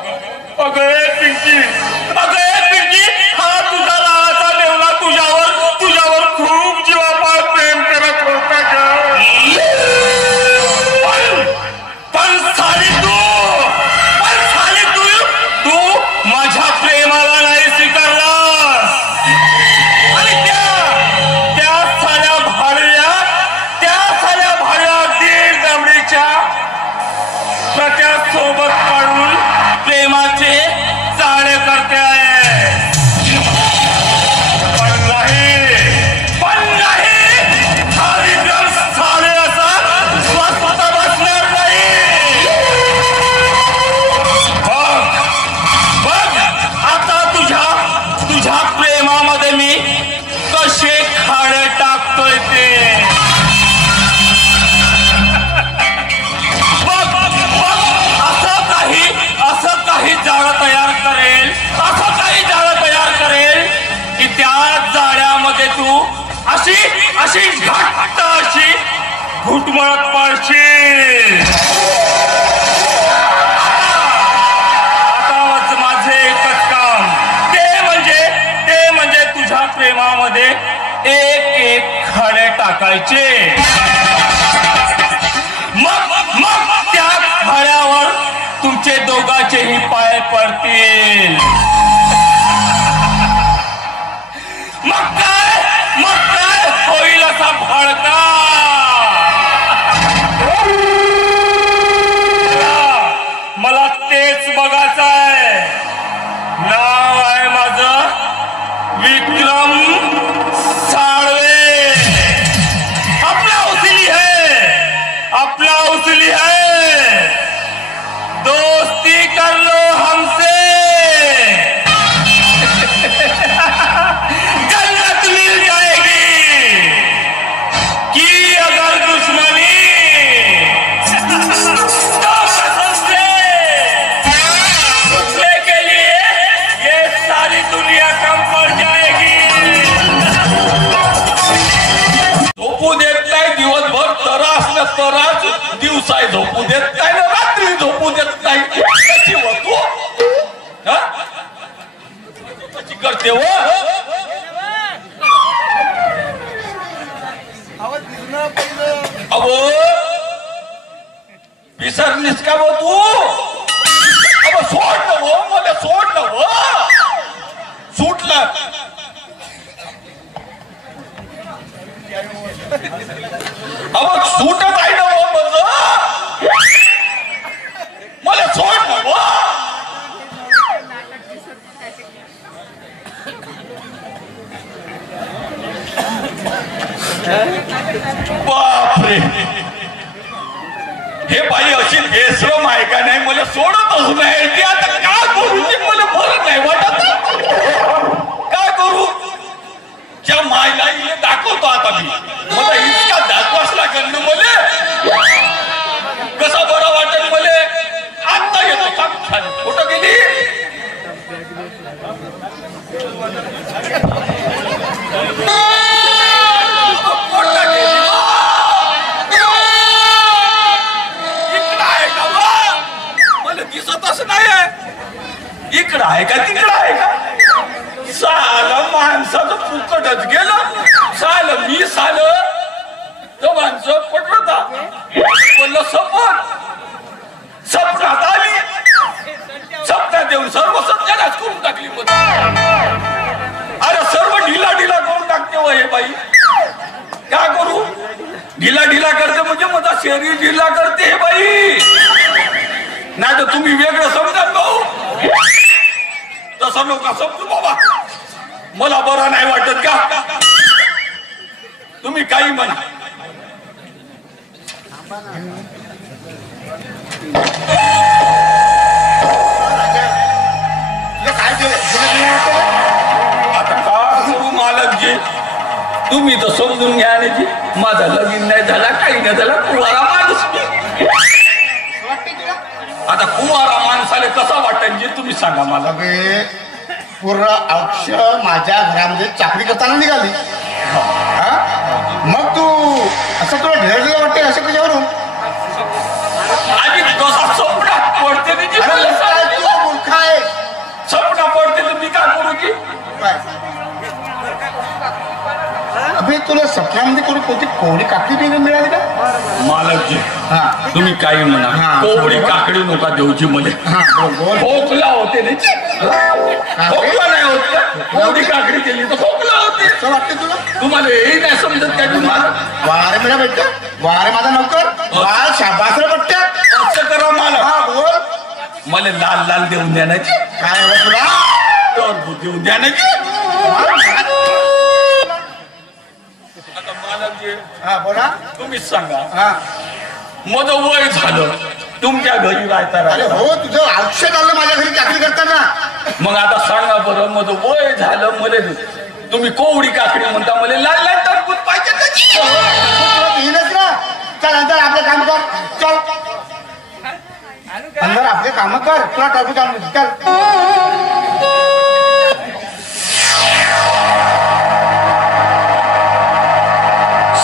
बिरजी, अगं ए बिरजी, हा तुझा लाडाचा देवला तुझ्यावर खूप जीवापाड प्रेम करत होता ग. पण साली तू माझ्या प्रेमाला नाही स्वीकारलास. आणि त्या साल्या भाड्या दीड दमडीच्या प्रत्या सोबत काढून प्रेमाचे चाळे करते आहे. पण नाही हा विक्रम साले असा स्वस्त बसणार नाही. बघ आता तुझ्या प्रेमामध्ये मी कसे खाडे टाकतोय ते. असं काही जाळं तयार करेल की त्या जाळ्यामध्ये तू अशी घट्ट अशी घुटमळत पडशील. आता माझे एकच काम ते म्हणजे तुझ्या प्रेमामध्ये एक खडे टाकायचे. मग त्या खड्यावर तुमचे दोघांचेही पाय पडतील. मग काय होईल असा भडका. मला तेच बघायचं आहे. नाव आहे माझं विक्रम साळवे. आपला उचली है दोस्ती कर लो हमसे. जन्नत मिल जाएगी कि अगर दुश्मनी तो कसम से उठने के लिए ये सारी दुनिया कम पड़ जाएगी. झोपू देत नाही दिवसभर तरास दिवसाय झोपू देत नाही ना रात्री झोपू देत नाही. कशी होतो कशी करते हो. अबो विसरलीस का बो तू. अब सोड न हो मला सोड न हो. सुटला अब सुटत आहे ना हो मला सोड ना हो. बापरे हे बाई अशी बेसरम आहे का नाही. मला सोडतच नाही. ते आता काय करू ते मला बरं नाही वाटत. काय करू त्या मायला दाखवतो आता मी. मला इतका दाखवाच लागेल ना मला. कसा बरा वाटेल मला. आता येतो का कुठं गेली. इकडं आहे का मला दिसतच नाही. इकडं आहे का तिकडं आहे का. सालं माणसाचं फुकटच गेलं. मी तो माणसं पटवता बोललं सपनात आली. सपनात येऊन सर्व सत्यानाच करून टाकली. अरे सर्व ढिला करून टाकते हो हे बाई. काय करू. ढिला करते म्हणजे माझा शरीर ढिला करते हे बाई. नाही तर तुम्ही वेगळं समजा भाऊ. तसं नका समजू बाबा. मला बरं नाही वाटत का. तुम्ही काही म्हणा. आता का करू मालकजी. तुम्ही तर समजून घ्या जी. माझा लगीन नाही झाला काही नाही झाला. कुवारा माणूस. आता कुवारा माणसाला कसा वाटेल जे तुम्ही सांगा मला. पूर्ण अक्ष माझ्या घरामध्ये चाकरी करताना निघाली. मग तू असं तुला ढेरलेलं वाटते असं कशावरून. आधी कसा स्वप्नात पडते त्याची मूर्ख आहे. स्वप्न काय अबे तुला स्वप्नामध्ये कोणती कोवडी काकडी बिन मिळाली का? मालकजी हा तुम्ही काही म्हणा हा. कोवडी काकडी नका देऊची मले हा बोल खोकला होते ना खोकला नाही होत का कोवडी काकडी केली तर खोकला होते असं वाटतं तुला? तुम्हाला हे नाही समजत काय तुम्हाला वारे मेरा बेटा वारे माझा नौकर वार शाबास रे बट्ट्या असं करा मला हा बोल मला लाल लाल देऊन द्यायची काय हवं तुला? टरबूज देऊन द्यायची आता मालकजी हा बोला तुम्हीच सांगा हा माझं वय झालं तुमच्या घरी राहता अरे राहता हो तुझं आयुष्य चाललं माझ्या घरी चाकरी करताना मग आता सांगा बरं माझं वय झालं मला तुम्ही कोवडी काकडी म्हणता मला लाल लाल टरबूज पाहिजे त्याची. तुला येईलच ना चल अंदर आपले काम कर चल अंदर आपले काम कर तुला टरबूज आणून देतो. चल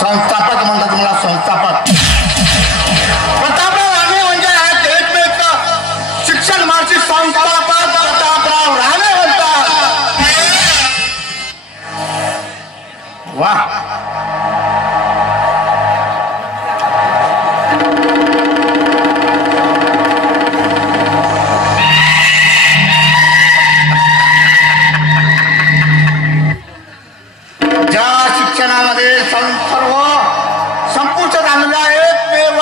संस्थापक म्हणतात मला संस्थापक प्रतापराव राणे म्हणजे आहेत एकमेक शिक्षण मार्गची संस्थापक प्रतापराव राणे म्हणतात वा ज्या शिक्षणामध्ये सर्व संपुष्टात आणलेला एकमेव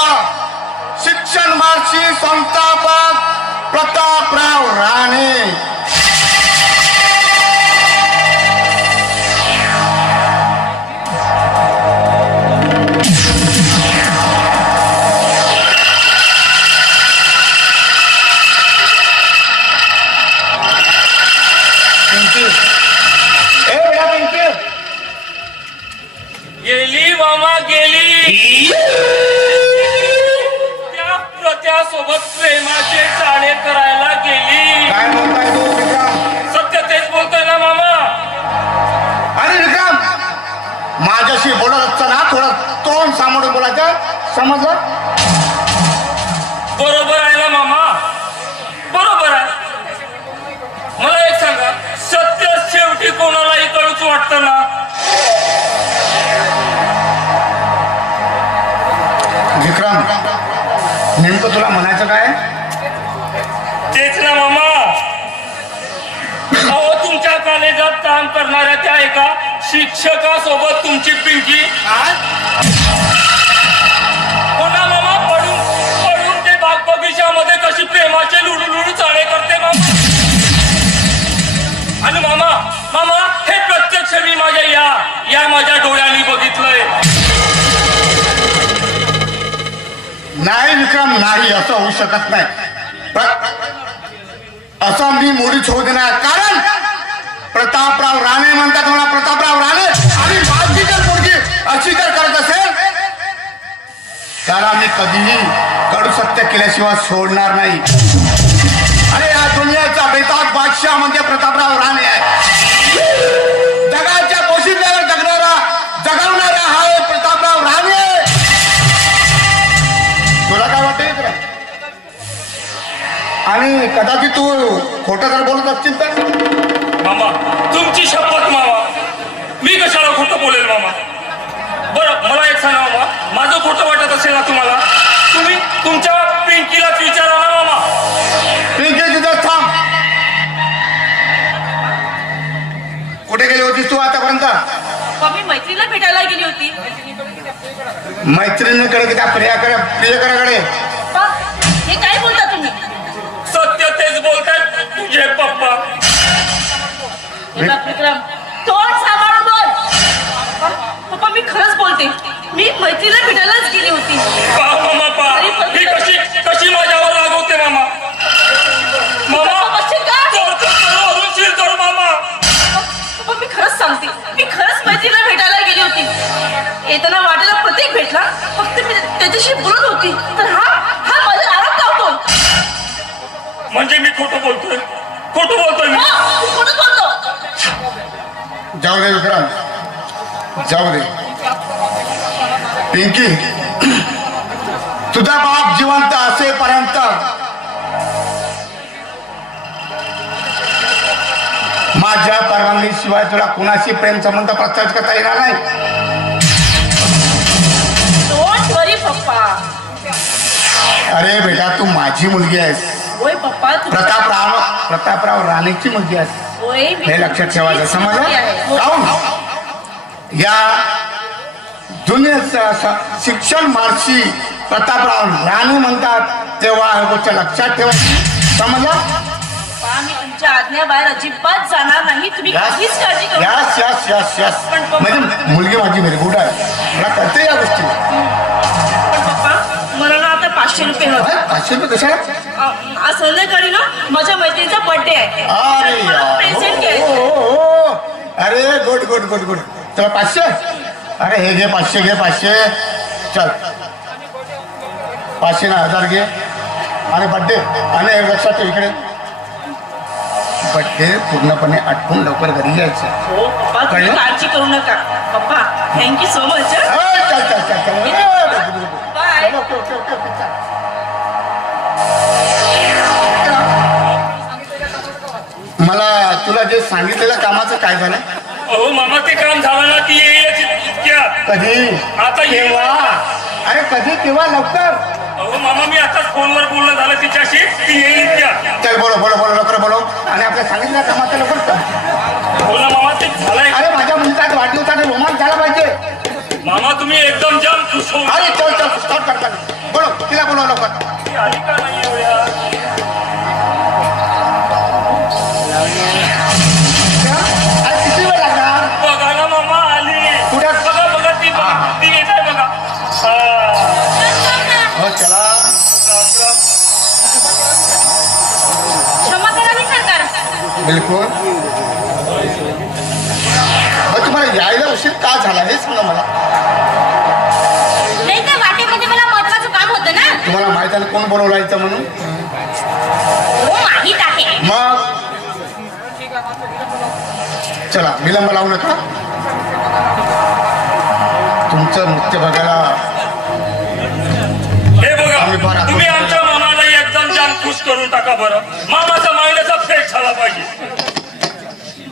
शिक्षण मार्गची संस्थापक प्रतापराव राणे पिंकी ए बेटा पिंकी गेली मामा गेली त्यासोबत प्रेमाचे चाळे करायला गेली. काय बोलताय तू विक्रम? सत्य तेच बोलतोय ना मामा. अरे विक्रम माझ्याशी बोलत असताना थोडं तोंड सामोरं बोलायचं समजलं? बरोबर आहे ना मामा बरोबर आहे. मला एक सांगा सत्य शेवटी कोणालाही कळूच वाटतं ना. विक्रम नेमकं तुला म्हणायचं काय? तेच ना मामा. अहो तुमच्या कॉलेजात काम करणाऱ्या त्या एका शिक्षकासोबत तुमची पिंकी हो ना मामा पडून पडून ते बाग बगीच्यामध्ये कशी प्रेमाचे लुडू लुडू चाळे करते मामा. आणि मामा मामा हे प्रत्यक्ष मी माझ्या या माझ्या डोळ्यांनी बघितलंय. नाही विक्रम नाही असं होऊ शकत नाही. असं मी मोडीच होऊ देणार कारण प्रतापराव राणे म्हणतात मला प्रतापराव राणे आणि माझी जर मुलगी अशी जर करत असेल त्याला मी कधीही कडू सत्य केल्याशिवाय सोडणार नाही. अरे या दुनियाचा बेताज बादशाह म्हणजे प्रतापराव राणे आहे. जगाच्या पोशिंद्यावर जगवणारा हा आहे प्रतापराव राणे. तुला काय वाटतं? आणि कदाचित तू खोटं जर बोलत असतील तर मामा तुमची शपथ मामा मी कशाला खोटं बोलेल मामा. बरं मला एक सांगा मामा माझं खोटं वाटत असेल ना तुम्हाला तुम्ही तुमच्या पिंकीलाच विचारा ना मामा. पिंकी तिथं थांब. कुठे गेली होतीस तू आतापर्यंत? मी मैत्रीला भेटायला गेली होती. मैत्रिणीकडे की त्या प्रियकराकडे? हे काय बोलता तुम्ही? सत्य तेच बोलतायत तुझे पप्पा. विक्रम तोंड सांभाळून बोल. पप्पा मी खरंच बोलते मी मैत्रीला भेटायलाच गेली होती. मामा पा ही कशी माझ्यावर रागवते मामा. मामा कर मामा. पप्पा मी खरंच सांगते मी खरंच मैत्रीला भेटायला गेली होती. येताना वाटेला प्रतीक भेटला फक्त मी त्याच्याशी बोलत होती तर हा माझा आराम लावतो. म्हणजे मी खोटं बोलतोय मी. खोटं बोलतो. जाऊ दे विक्रम जाऊ दे. पिंकी तुझा बाप जिवंत असेपर्यंत माझ्या परवानगीशिवाय तुला कुणाशी प्रेम संबंध प्रस्तावित करता येणार नाही. डोंट वरी पप्पा. अरे बेटा तू माझी मुलगी आहेस. होय पप्पा. प्रतापराव राणेची मुलगी आहेस. होय हे लक्षात ठेवायचं. समजलं? काहून या जुन्या शिक्षण मार्शी प्रतापराव राणे म्हणतात तेव्हा हे गोष्ट लक्षात ठेवायची. समजलं? मी तुमच्या आज्ञाबाहेर अजिबात जाणार नाही. तुम्ही काहीच काळजी करू नका. Yes yes yes yes. म्हणजे मुलगी माझी व्हेरी गुड आहे. मला कळते या गोष्टी. पण पप्पा मला ना आता 500 रुपये हवे. 500 रुपये कशाला? आज संध्याकाळी ना माझ्या मैत्रिणीचा बर्थडे आहे. अरे मला प्रेझेंट घ्यायचं. हो. अरे गुड गुड गुड गुड. चला 500. अरे हे घे 500 घे 500. चल 500 ना 1000 घे. आणि बर्थडे आणि लक्षात ठेव इकडे बर्थडे पूर्णपणे आटपून लवकर घरी यायचं. हो पप्पा तुम्ही काळजी करू नका. पप्पा थँक्यू सो मच. चल चल चल चल. बाय. मला तुला जे सांगितलेलं कामाचं काय झालं? अहो मामा ते काम झालं ना ती येईल इतक्यात. कधी? आता केव्हा? अरे कधी केव्हा लवकर. अहो मामा मी आताच फोनवर बोलणं झालं तिच्याशी ती येईल इतक्यात. चल बोलो बोलो बोलो लवकर बोलो. आणि आपल्या सांगितलेल्या कामाचं लवकर हो ना मामा ते झालंय. अरे माझ्या मुलीचा वाढदिवसाने रोमांच झाला पाहिजे. मामा तुम्ही एकदम जाम खुश हो. अरे चल चल स्टार्ट करता. बोलो तिला बोलो लवकर. ती आली का नाही एवढ्या? अरे किती वेळ लागणार? बघा ना मामा आली. कुठे? बघा बघा ती ती येत आहे बघा. हो चला. क्षमा करावी सरकार. बिलकुल. तुम्हाला यायला उशीर का झाला हे सांगा मला. नाही तर वाटेमध्ये मला महत्वाचं काम होतं ना. तुम्हाला माहित आहे कोण बोलवलायचं म्हणून? हो माहित आहे. मग चला विलंब लावू नका. तुमचं नृत्य बघायला हे बघा तुम्ही आमच्या मामाला एकदम जाम खुश करून टाका बरं. मामाचा महिन्याचा फेट झाला पाहिजे.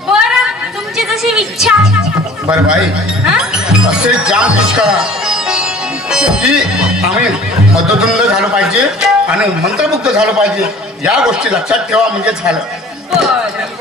बरं तुमची जशी इच्छा. बरं भाई असे जाम खुश करा की आम्ही मदतुंद झालं पाहिजे आणि मंत्रमुग्ध झालं पाहिजे. या गोष्टी लक्षात ठेवा म्हणजे झालं. बरं.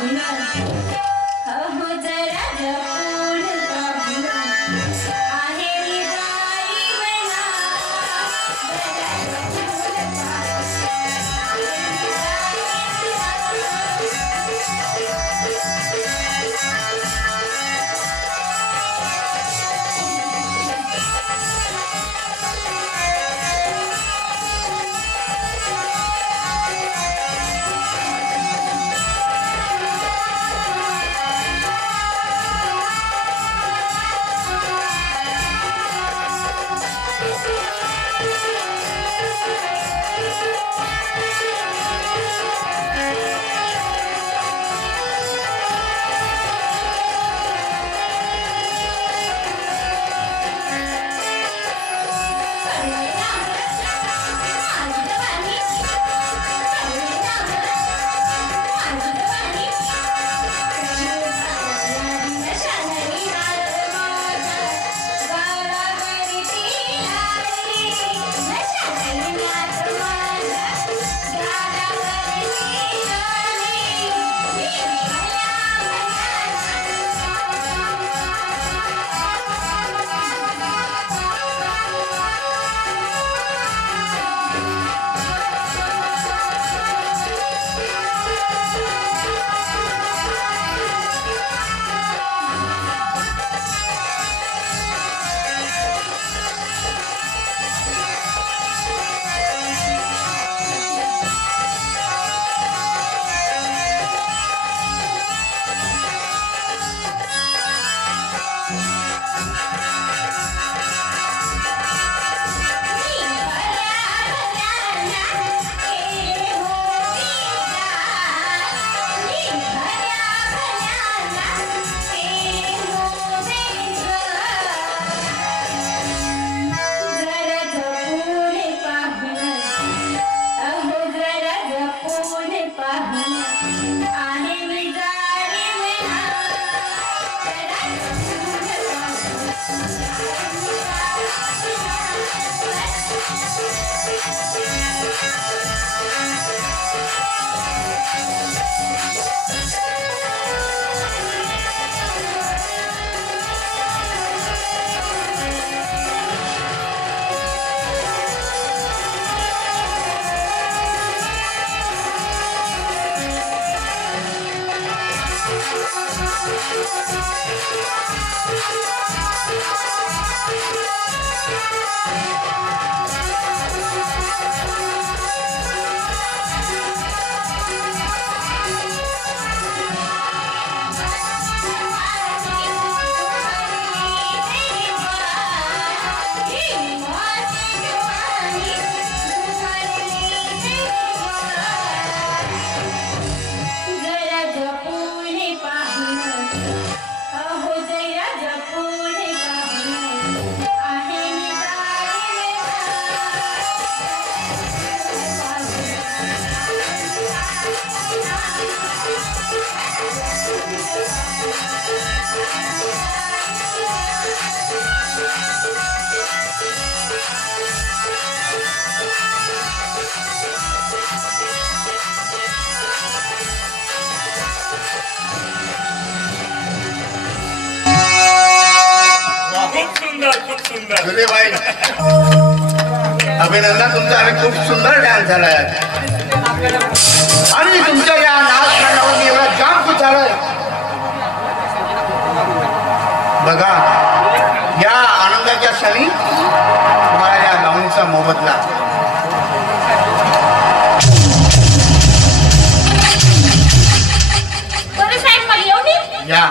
पाहुण अहो जरा जपून पाहुण आहे मी दारी म्हणा जरा जपून सुरेबाई अभिनंदन तुमचा आणि खूप सुंदर डान्स झालाय आणि तुमच्या या नाच गाण्यावर मी एवढा जाम खुश झालाय. बघा या आनंदाच्या क्षणी तुम्हाला या लावणीचा मोबदला. या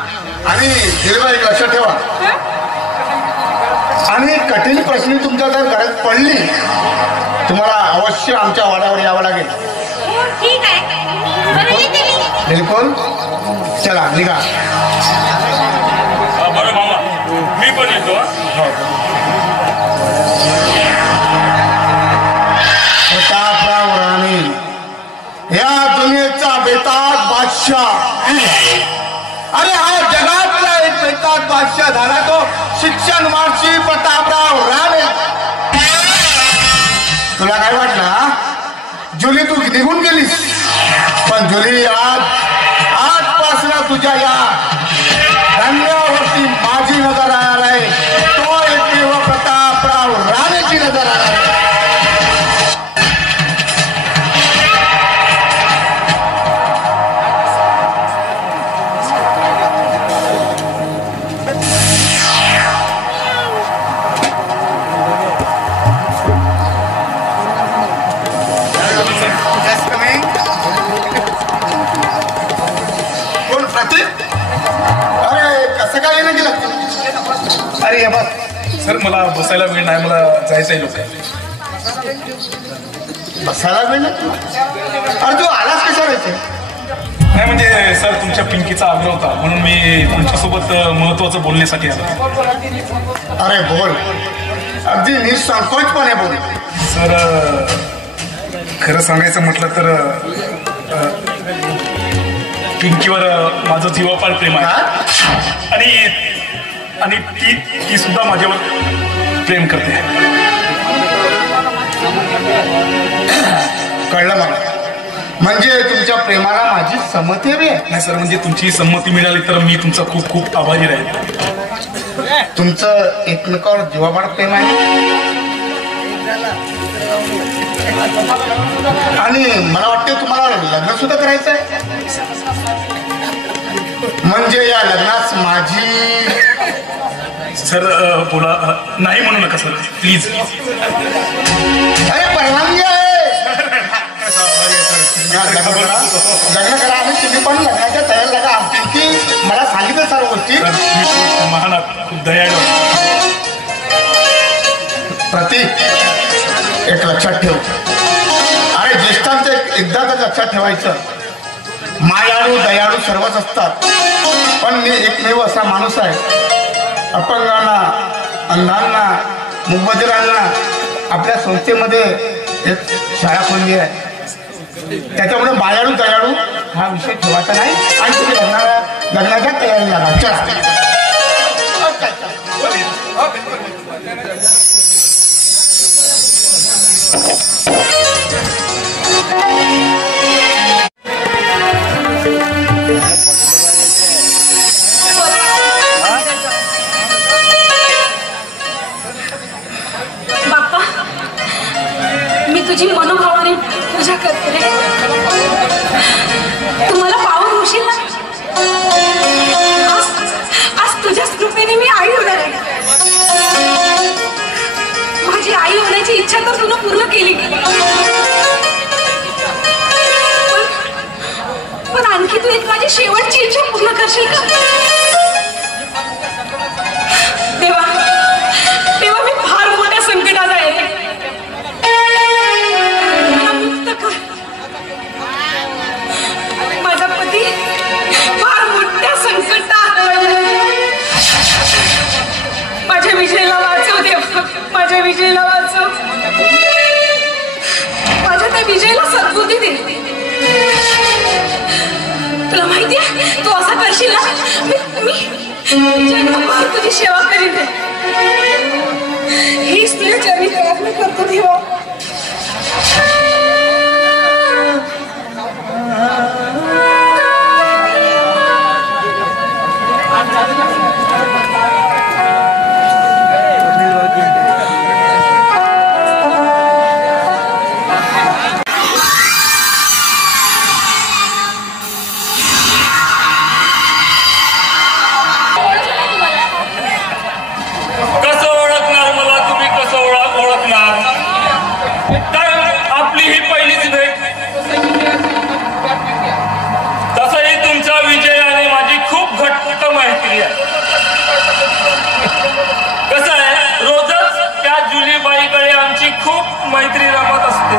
आणि हिरवा एक लक्षात ठेवा आणि कठीण प्रश्न तुमच्या जर गरज पडली तुम्हाला अवश्य आमच्या वाड्यावर यावं लागेल. ठीक आहे बिलकुल. चला निघा. बरं मामा मी पण येतो. प्रतापराव राणे या दुनियेचा बेताज बादशाह. अरे हा जगातला एक बेताज बादशाह झाला तो शिक्षण महर्षी प्रतापराव राणे. तुला काय वाटलं जुली तू निघून गेलीस पण जुली आज अरे बस सर मला बसायला वेळ नाही, मला जायचंय लोक. बसायला वेळ नाही तुला? अरे तू आलास कशाला इथे? नाही म्हणजे सर तुमच्या पिंकीचा आग्रह होता म्हणून मी तुमच्यासोबत महत्वाचं बोलण्यासाठी आलो. अरे बोल, अगदी निसंकोचपणे बोल. सर खरं सांगायचं म्हटलं तर पिंकीवर माझं जीवापाड प्रेम आहे आणि ती सुद्धा माझ्यावर प्रेम करते. कळलं मला. म्हणजे तुमच्या प्रेमाला माझी संमती हवी आहे? नाही सर, म्हणजे तुमची संमती मिळाली तर मी तुमचा खूप खूप आभारी राहील. तुमचं एकमेकावर जीवापाड प्रेम आहे आणि मला वाटतं तुम्हाला लग्न सुद्धा करायचं आहे. म्हणजे या लग्नात माझी सर बोला, नाही म्हणू नका सर प्लीज. अरे परवानगी आहे. लग्न करा आणि तुम्ही पण लग्नाच्या तयार लागा. पिंकी मला सांगितलं सर्व गोष्टी. महान खूप दयाळू. प्रतीक एक लक्षात ठेव. अरे ज्येष्ठांचं एकदाच लक्षात ठेवायचं. मायाळू दयाळू सर्वच असतात, पण मी एकमेव असा माणूस आहे अपंगांना, अंधांना, मुबधिरांना आपल्या संस्थेमध्ये एक शाळा खोलली आहे. त्याच्यामुळे मायाळू दयाळू हा विषय ठेवायचा नाही आणि तुम्ही लग्नाच्या तयारी लागा. चला. बाप्पा, मी तुझी मनोभावाने पूजा करते रे. तुम्हाला पाहून होशील ना. आज तुझ्याच कृपेने मी आई होणार आहे. माझी आई होण्याची इच्छा तर तुला पूर्ण केली, पण आणखी तू एक माझी शेवटची इच्छा पूर्ण करशील का? देवा देवा, मी फार मोठ्या संकटात आहे. मला मुक्त कर. माझा पती फार मोठ्या संकटात. माझ्या विजयला वाचव देवा, माझ्या विजयला वाचव. माझ्या त्या विजयला सद्बुद्धी दे. तुला माहितीये तू असा करशील ना, मी जन्मभर तुझी सेवा करीन. हीच तुझ्या चरणी प्रार्थना करतो देवा. मैत्री रमत असते.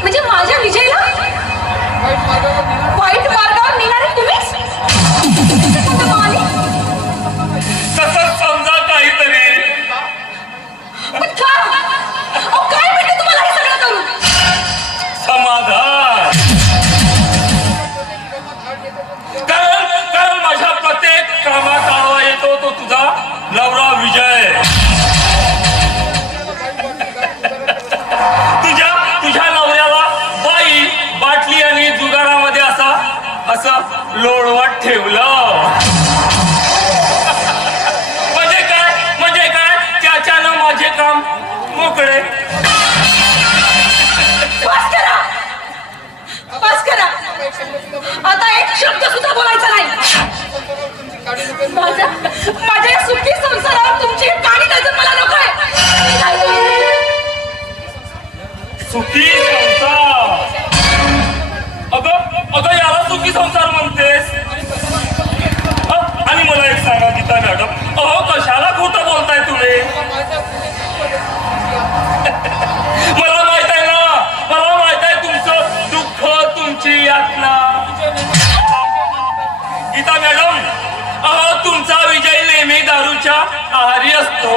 म्हणजे माझ्या विजयला वाईट मार्गावर नेणारे तुम्हीच? तसंच समजा काहीतरी. काय भेटते तुम्हाला हे सगळं करून? समाधान. कारण माझ्या प्रत्येक कामात आळवा येतो तो तुझा नवरा विजय. तुझ्या नवऱ्याला बाई बाटली आणि जुगारामध्ये असं लोळवत ठेवलं. म्हणजे काय त्याच्यानं माझे काम मोकळे. बस करा. आता एक शब्द सुद्धा बोलायचा नाही. माझ्या या सुखी संसारावर तुमची काळी नजर मला नको आहे. सुखी संसार? अगं याला सुखी संसार म्हणतेस? मला एक सांगा गीता मॅडम, अहो कशाला खोटं बोलताय तुम्ही? मला माहित आहे ना, मला माहित आहे तुमचं दुःख, तुमची यातना. गीता मॅडम, अहो तुमचा विजय नेहमी दारूच्या आहारी असतो.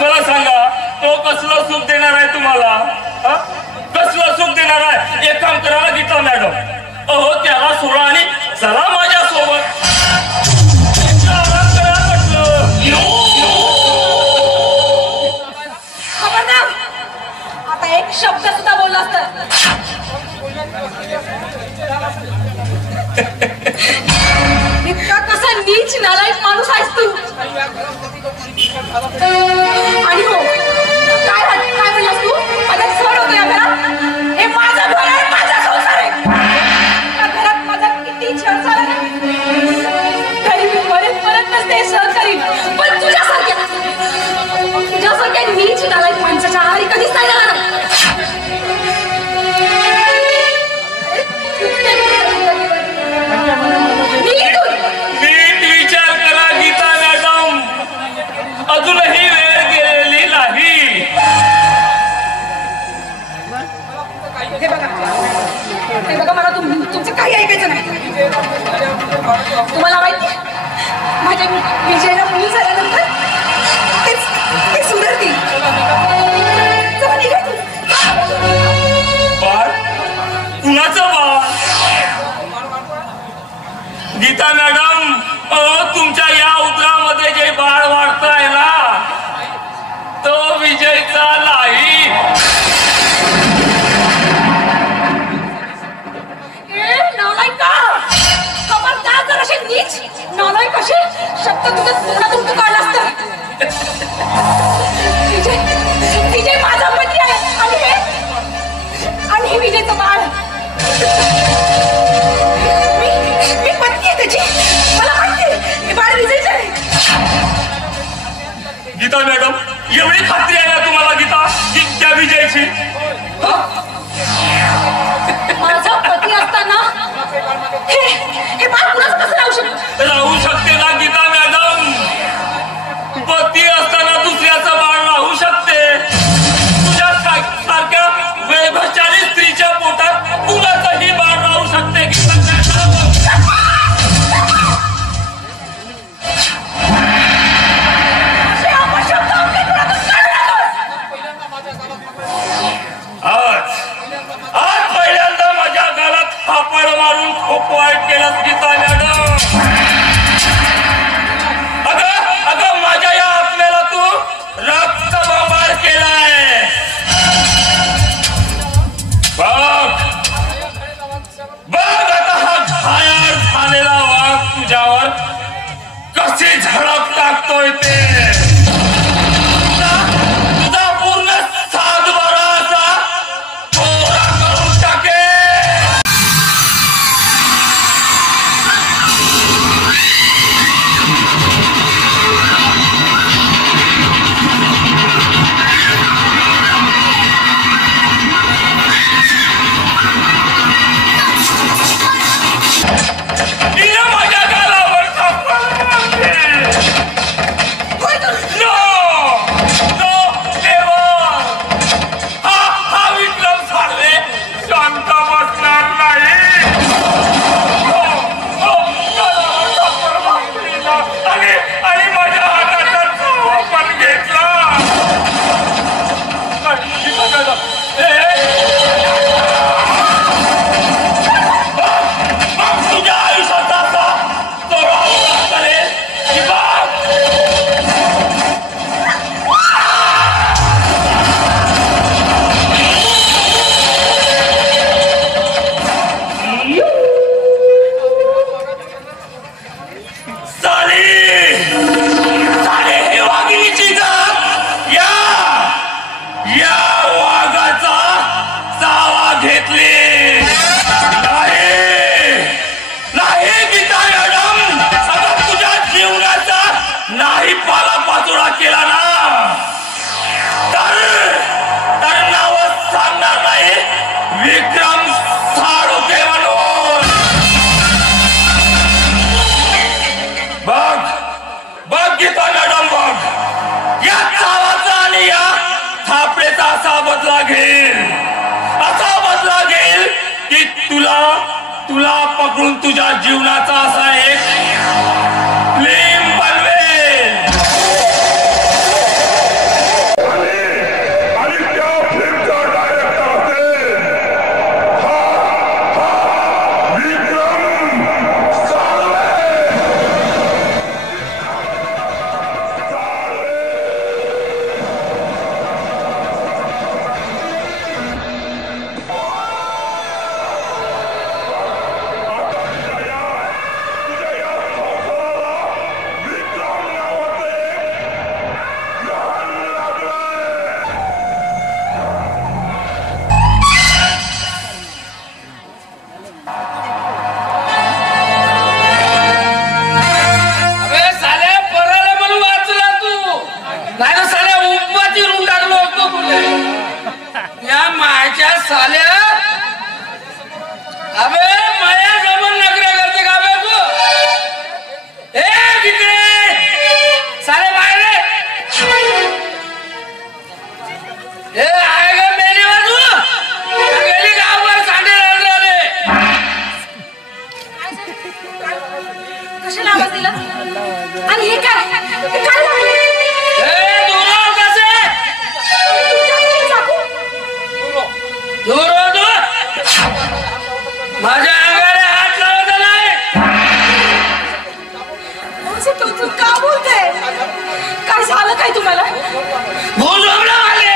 मला सांगा, तो कसलं सुख देणार आहे तुम्हाला? कसलं सुख देणार आहे? एक काम करा गीता मॅडम, अहो त्याला सोडा आणि चला माझ्या सोबत. खबरदार, आता एक शब्द सुद्धा बोलला असत. इतका कसा नीच नालायक माणूस आहेस तू. आणि हो, काय म्हणलास तू? माझा सण होतो या घरात. हे माझं घर आहे, माझा संसार आहे. या घरात माझा किती छळ झाला ना, तरी मी परत नसते सहन करीन. पण तुझ्यासारख्या नीच नालायक माणसाच्या आहारी कधीच नाही जाणार. नीट विचार करा गीता मॅडम, अजूनही वेळ गेलेली नाही. हे बघा, मला तुमचं काही ऐकायचं नाही. तुम्हाला माहिती माझ्या विजयाला मुली झाल्यानंतर ते सुधारतील. बाळ? कुणाचं बाळ? गीता मॅडम, तुमच्या या उदरामध्ये जे बाळ वाढतंय ना, तो विजयचा नाही. खबरदार, जर असे नीच नालायक असे शब्द तुझ्या तोंडातून तू काढला असतं. विजय माझा पती आहे आणि हे विजयचं बाळ. मी पत्नी आहे त्याची. मला माहिती हे बाळ विजयचं आहे. गीता मॅडम, एवढी खात्री आहे ना तुम्हाला गीता की त्या विजयची? माझा पती असताना हे बाळ कुणाच कसं राहू शकतं? राहू शकते ना गीता मॅडम. पती असताना दुसऱ्याचं बाळ राहू शकते. तुझ्या सारख्या वैभवशाली स्त्रीच्या पोटात कुणाचंही बाळ राहू शकते. आज पहिल्यांदा माझ्या गालात थापड मारून खूप वाईट केलं गीता मॅडम. अगं माझ्या या आत्म्याला तू रक्तबंबाळ केलाय. बघ आता हा घायाळ झालेला वाघ तुझ्यावर कशी झडप टाकतोय ते. तुझा पूर्ण सातबारा असा कोरा करून टाके. माझ्या गालावर थापड मारते. विक्रम साळुंखे म्हणून बदला घेईल, असा बदला घेईल की तुला पकडून तुझ्या जीवनाचा असा एक फ्लेम बनवेल. आणि त्या फिल्मचा डायरेक्टर असेल विक्रम साळवे. साल्या अबे माया जमन नगरा करते का बे तू ए तिकडे साले बाहेर ए आहे का मेरी बाजू गेली गावभर सांडे राहिले कशाला आवाज दिला आणि हे काय ए दूर हो कसे दूर हो तू माझ्या अंगाला हात लावत नाही. तू का बोलते काय झालं काय तुम्हाला भूल झोपला वाले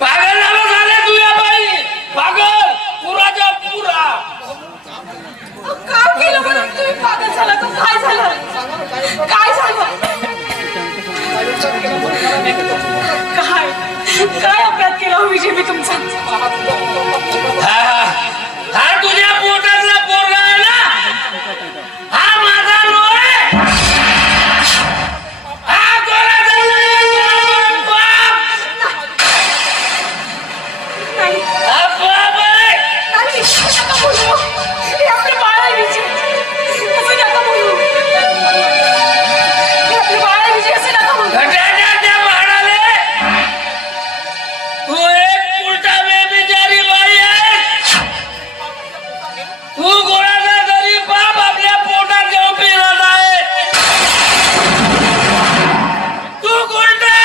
पागल झाले तुझ्या बाई पागल पुराच्या पुरा काय केलं म्हणून तुम्ही पागल झाला तो काय झालं काय झालं काय अपराध केला हो विजय मी तुमचा हा तुझ्या पोटातला पोरगा आहे ना हा माझा लोय हा कोणाचा बाप नाही हा बाप आहे नाही नका बोलू हे आपले बाळ आहे विजय असं नका बोलू हे आपले बाळ आहे विजय असं नका बोलू घटाच्या भाडाले तू एक उलटा बेबिचारी बाई आहे. तू कोणाचा तरी बाप आपल्या पोटात घेऊन फिरत आहे. तू कोणता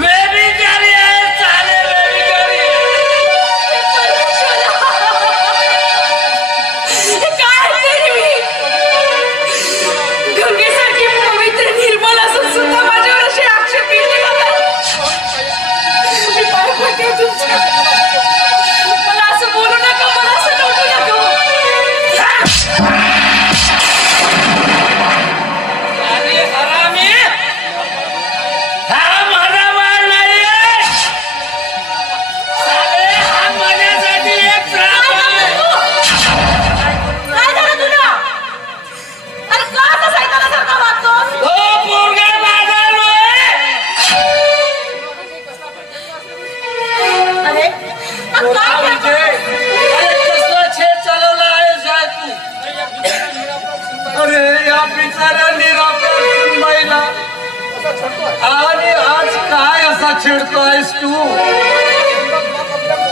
बेबिचारी आहे चाले बेबिचारी काय तरी मी गंगेसारखी पवित्र निर्मल असून सुद्धा माझ्यावर असे आक्षेप केले जातात. मी पाय पडते तुमच्या मला असं बोलू नका मला असं नोटू नका अरे हरामी हा माझा बाळ नाहीये. साले हा माझ्यासाठी एक श्राप आहे. काय झालं तुला अरे का असं सैतानासारखा वागतोस तो पोरगा माझा लोय. अरे काय करतोस? कसला छेड चालवला आहे साहेब तू अरे या बिचाऱ्या निरापराध सुनबाईला आणि आज काय असा छेडतोयस तू?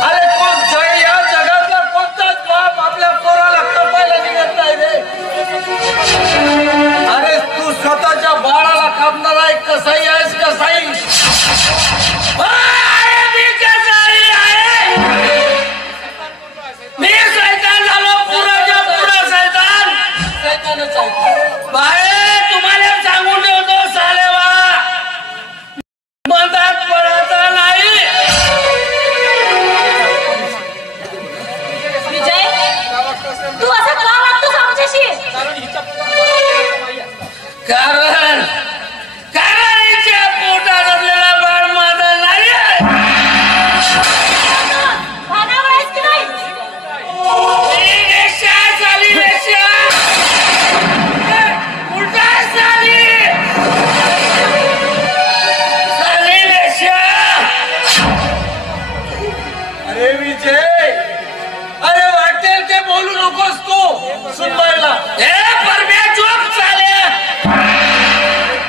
अरे या जगातला कोणताच बाप आपल्या पोराला कापायला निघत नाही रे. अरे तू स्वतःच्या बाळाला कापणारा एक कसाई आहेस कसाई. अरे मी कसाई आहे. मी सैतान झालो पुराच्या पुरा सैतान. बाहेर तुम्हाला सांगून ठेवतो सालेवा मधात पडायचा नाही. विजय तू असं का वागतोस आमच्याशी कारण हिच्या पोटात असलेला बाळ माझा नाही आहे. भानावर आहेस की नाही ही रेषा झाली रेषा उलटा झाली रेषा. अरे विजय अरे वाटेल ते बोलू नकोस तू सुनबाईला. हे परम्या चोप चाले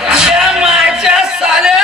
तुझ्या माच्या साल्या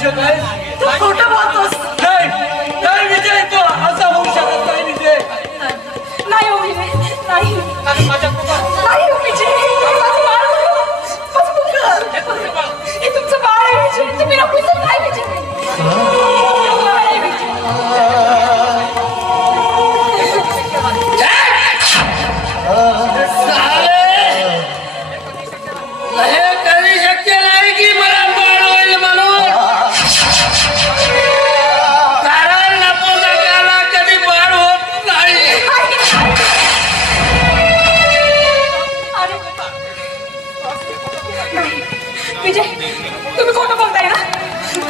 मनुष्य काय तू खोटं बोलतोस. नाही नाही विजय, तो असा होऊ शकत नाही विजय. नाही हो विजय, नाही नाही हो विजय, माझं बाळ, माझं मुलगा. हे तुमचं बाळ आहे विजय, तुम्ही नको काय विजय. बाळ आहे विजय. हे कधी शक्य नाही की मला बाळ होईल म्हणून. कारण नपुंसकाला कधी बाळ होत नाही. अरे नाही विजय, तुम्ही खोटं बोलताय ना,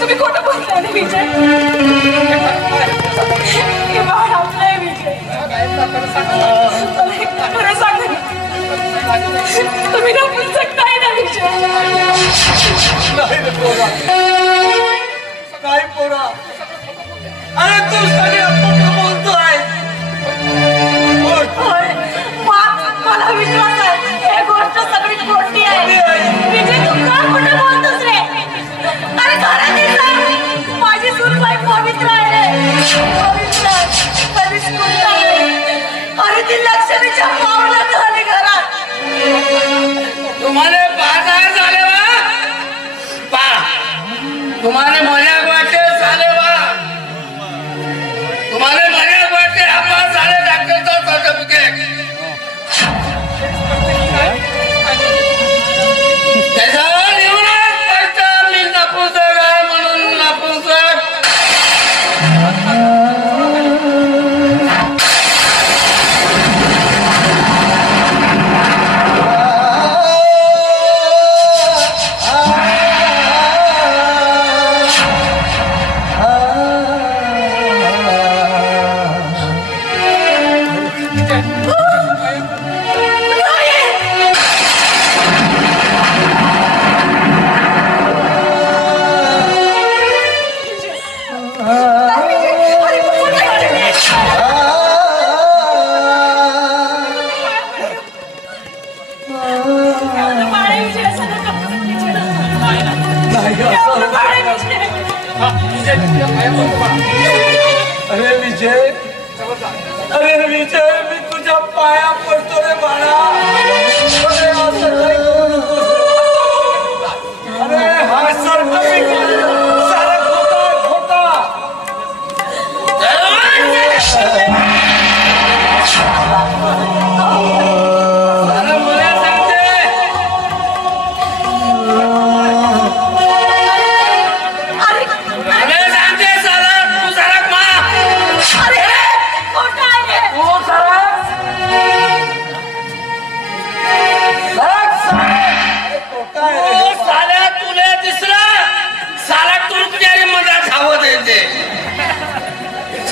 तुम्ही खोटं बोलताय ना विजय. हे बाळ आपलं आहे विजय. खरं सांगा ना, तुम्ही नपुंसक नाही ना विजय. नाही पोरा, नाही पोरा. अरे तू सगळं खोटं बोलतोय. होय, मला विश्वास आहे हे गोष्ट सगळी खोटी आहे. विजय तू का खोटं बोलतोस रे? अरे खरं ते सांग, माझी सुनबाई पवित्र आहे रे, पवित्र, कधीच कुठला नाही. अरे ती लक्ष्मीच्या पावलात झाली घरात. तुम्हाला 5 झाले वा पा, तुम्हाला मजाक वाटते झाले वा, तुम्हाला मजाक वाटते. आपण झाले डॉक्टरचा सर्टिफिकेट त्याच्यावर येऊनच पडतं मी नपुंसक आहे म्हणून. नपुंसक अरे विजय, अरे विजय, मी तुझ्या पाया पडतो रे बाळा. अरे असं नाही करू नकोस. अरे हा सर्टिफिकेट सारा खोटा. अरे मला सांगते अरे सांगते साला तू सारा मा. अरे खोटं आहे. तू सारा खोटा आहे. ओ साल्या तुला दिसलं साला तुरप्यारी मधात धावत येते.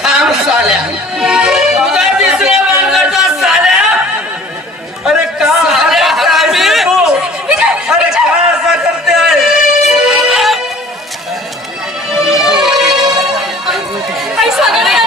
थांब साल्या, तुझा दिसलं वांगडचा साल्या. अरे का साल्या हरामी. अरे का असा करते आहे? काही सांगा नाही आलं.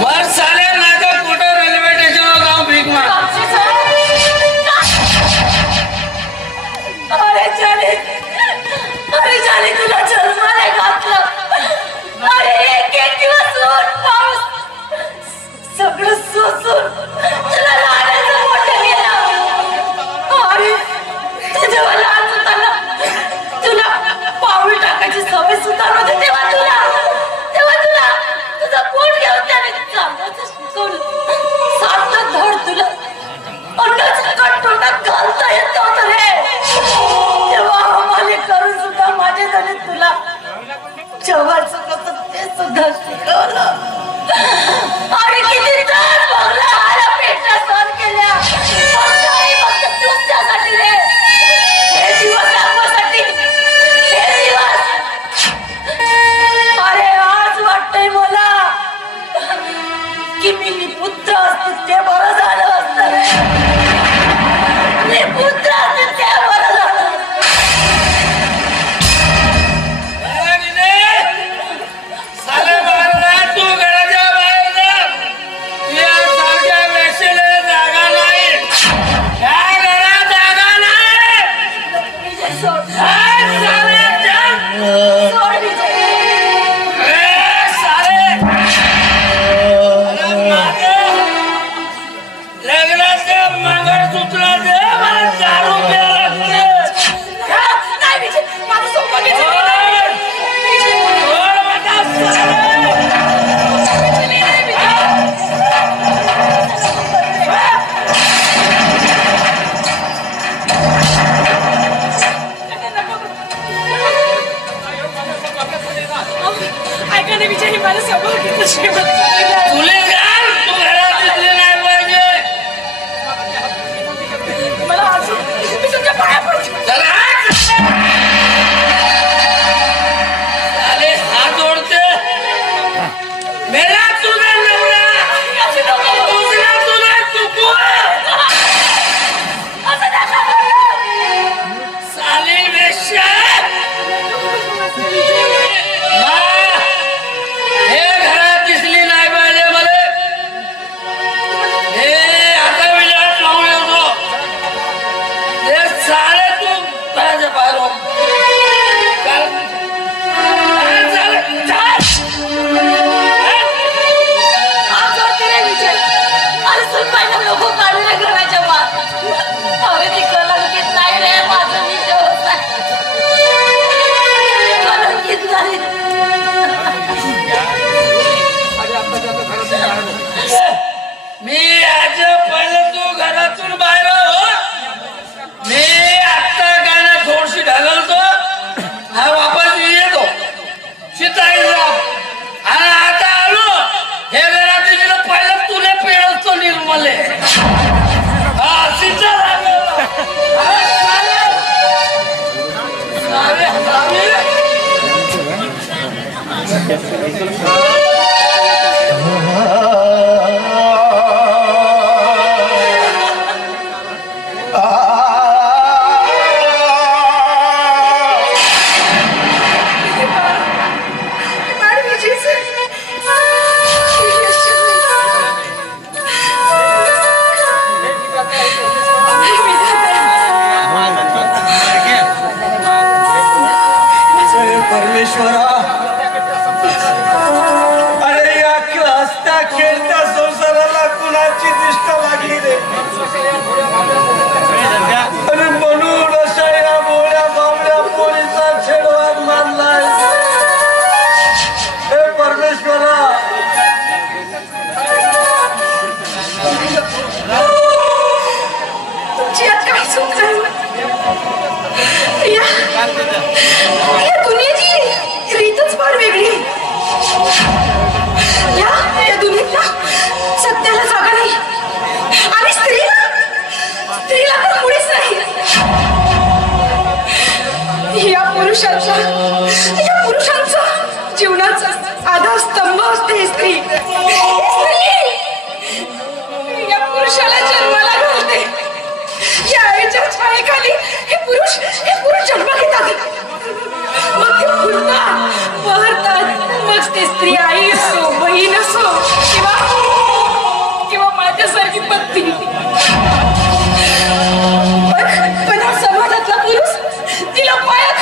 वर साल्या नाका कुठं रेल्वे स्टेशनवर जाऊन भीक माग. लहानपणाचं शिकवलं, सातलं धड तुला अन्नाचं कट तोंडात घालता येत नव्हतं रे. तेव्हा आम्हाला करून सुद्धा माझे झाले तुला जेवायचं कसं ते सुद्धा शिकवलं. आणि किती तर बघला आला पेटा सहन केल्या फक्त तुमच्यासाठी रे. हे दिवस दाखवासाठी, हे दिवस. अरे आज वाटतंय मला की मी पुत्र असते ते बरं झालं असतं रे. मी पुत्र असते ते बरं झालं. मी आज पहिलं तू घरातून बाहेर हो. मी आत्ता गाणं थोडीशी ढकलतो, हा वापस येतो शिताईला. आणि आता आलो हे घरात तिला पहिलं तुला पेळतो निर्मले. हा सीता परमेश्वरा, अरे या हसत्या खेळत्या संसाराला कुणाची दिष्ट लागली रे. आणि म्हणून अशा या बोळ्या बावड्या पोळीचा छेडवाद मानलाय. हे परमेश्वरा, तुमची आज काय चूक नाही. या दुनियेची रीतच फार वेगळी. या दुनियेतला सत्याला जागा नाही आणि स्त्रीला तर मुळीच नाही. या पुरुषांचा जीवनाचा आधारस्तंभ असते स्त्री. या पुरुषाला जन्माला घालते. या आईच्या छायेखाली हे पुरुष जन्म घेतात. मग ते फुलतात, बहरतात. मग ते स्त्री आई असो, बहीण असो किंवा माझ्यासारखी पत्नी. पण हा समाजातला पुरुष तिला पाया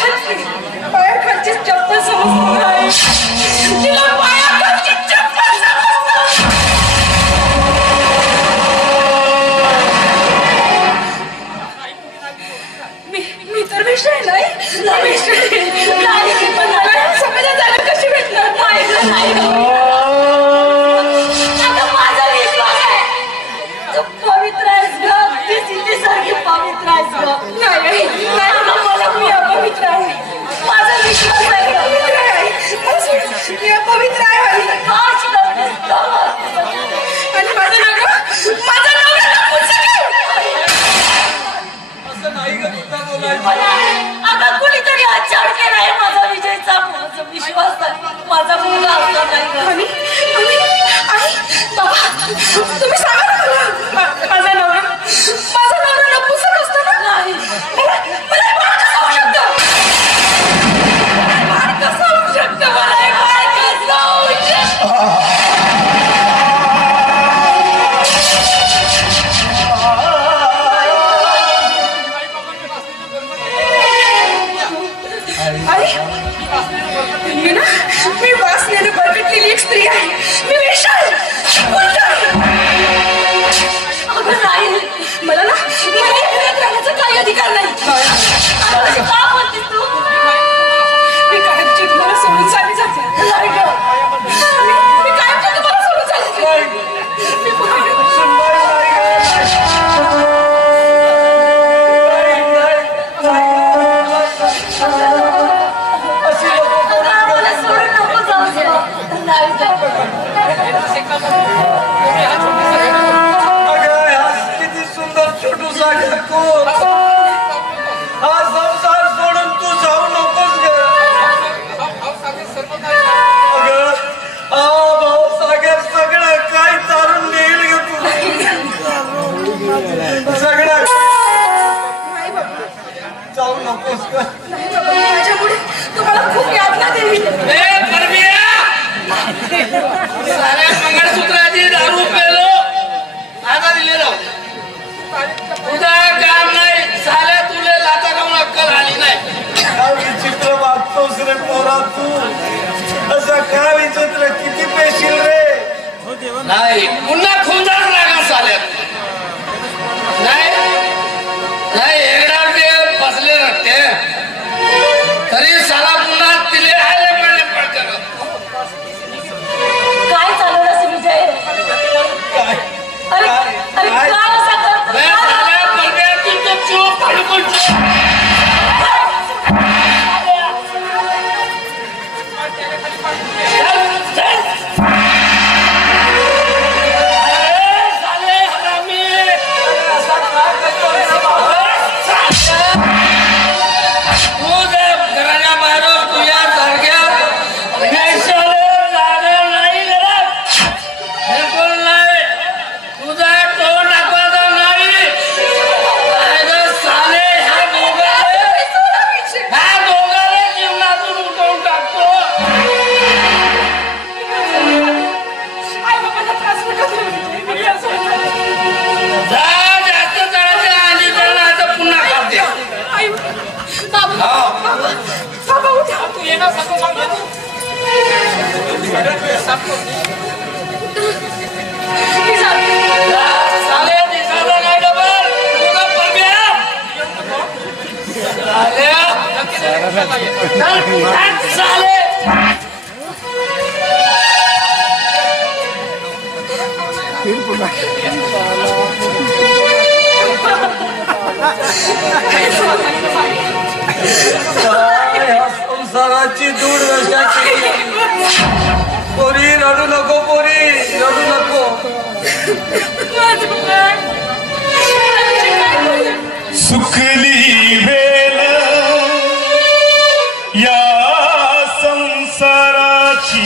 साऱ्या मंगळसूत्राची दारू पेलो आता दिलेलो तुझा काम नाही साऱ्या तुले लाता खाऊन अक्कल आली नाही काय विचित्र वागतोस रे पोरा तू असं काय विचित्र किती पेशील रे नाही पुन्हा खुंजाच लागा साल्यात नाही नाही एकदा ते बसले रट्टे तरी साला पुन्हा तिले आले पडले पडकर काय चालवलं असं विजय अरे अरे काय असं करतो मैं साला परब्या तू तो चूप बिलकुल चूप संसाराची दूर पोरी रडू नको पोरी रडू नको सुखली वेल या संसाराची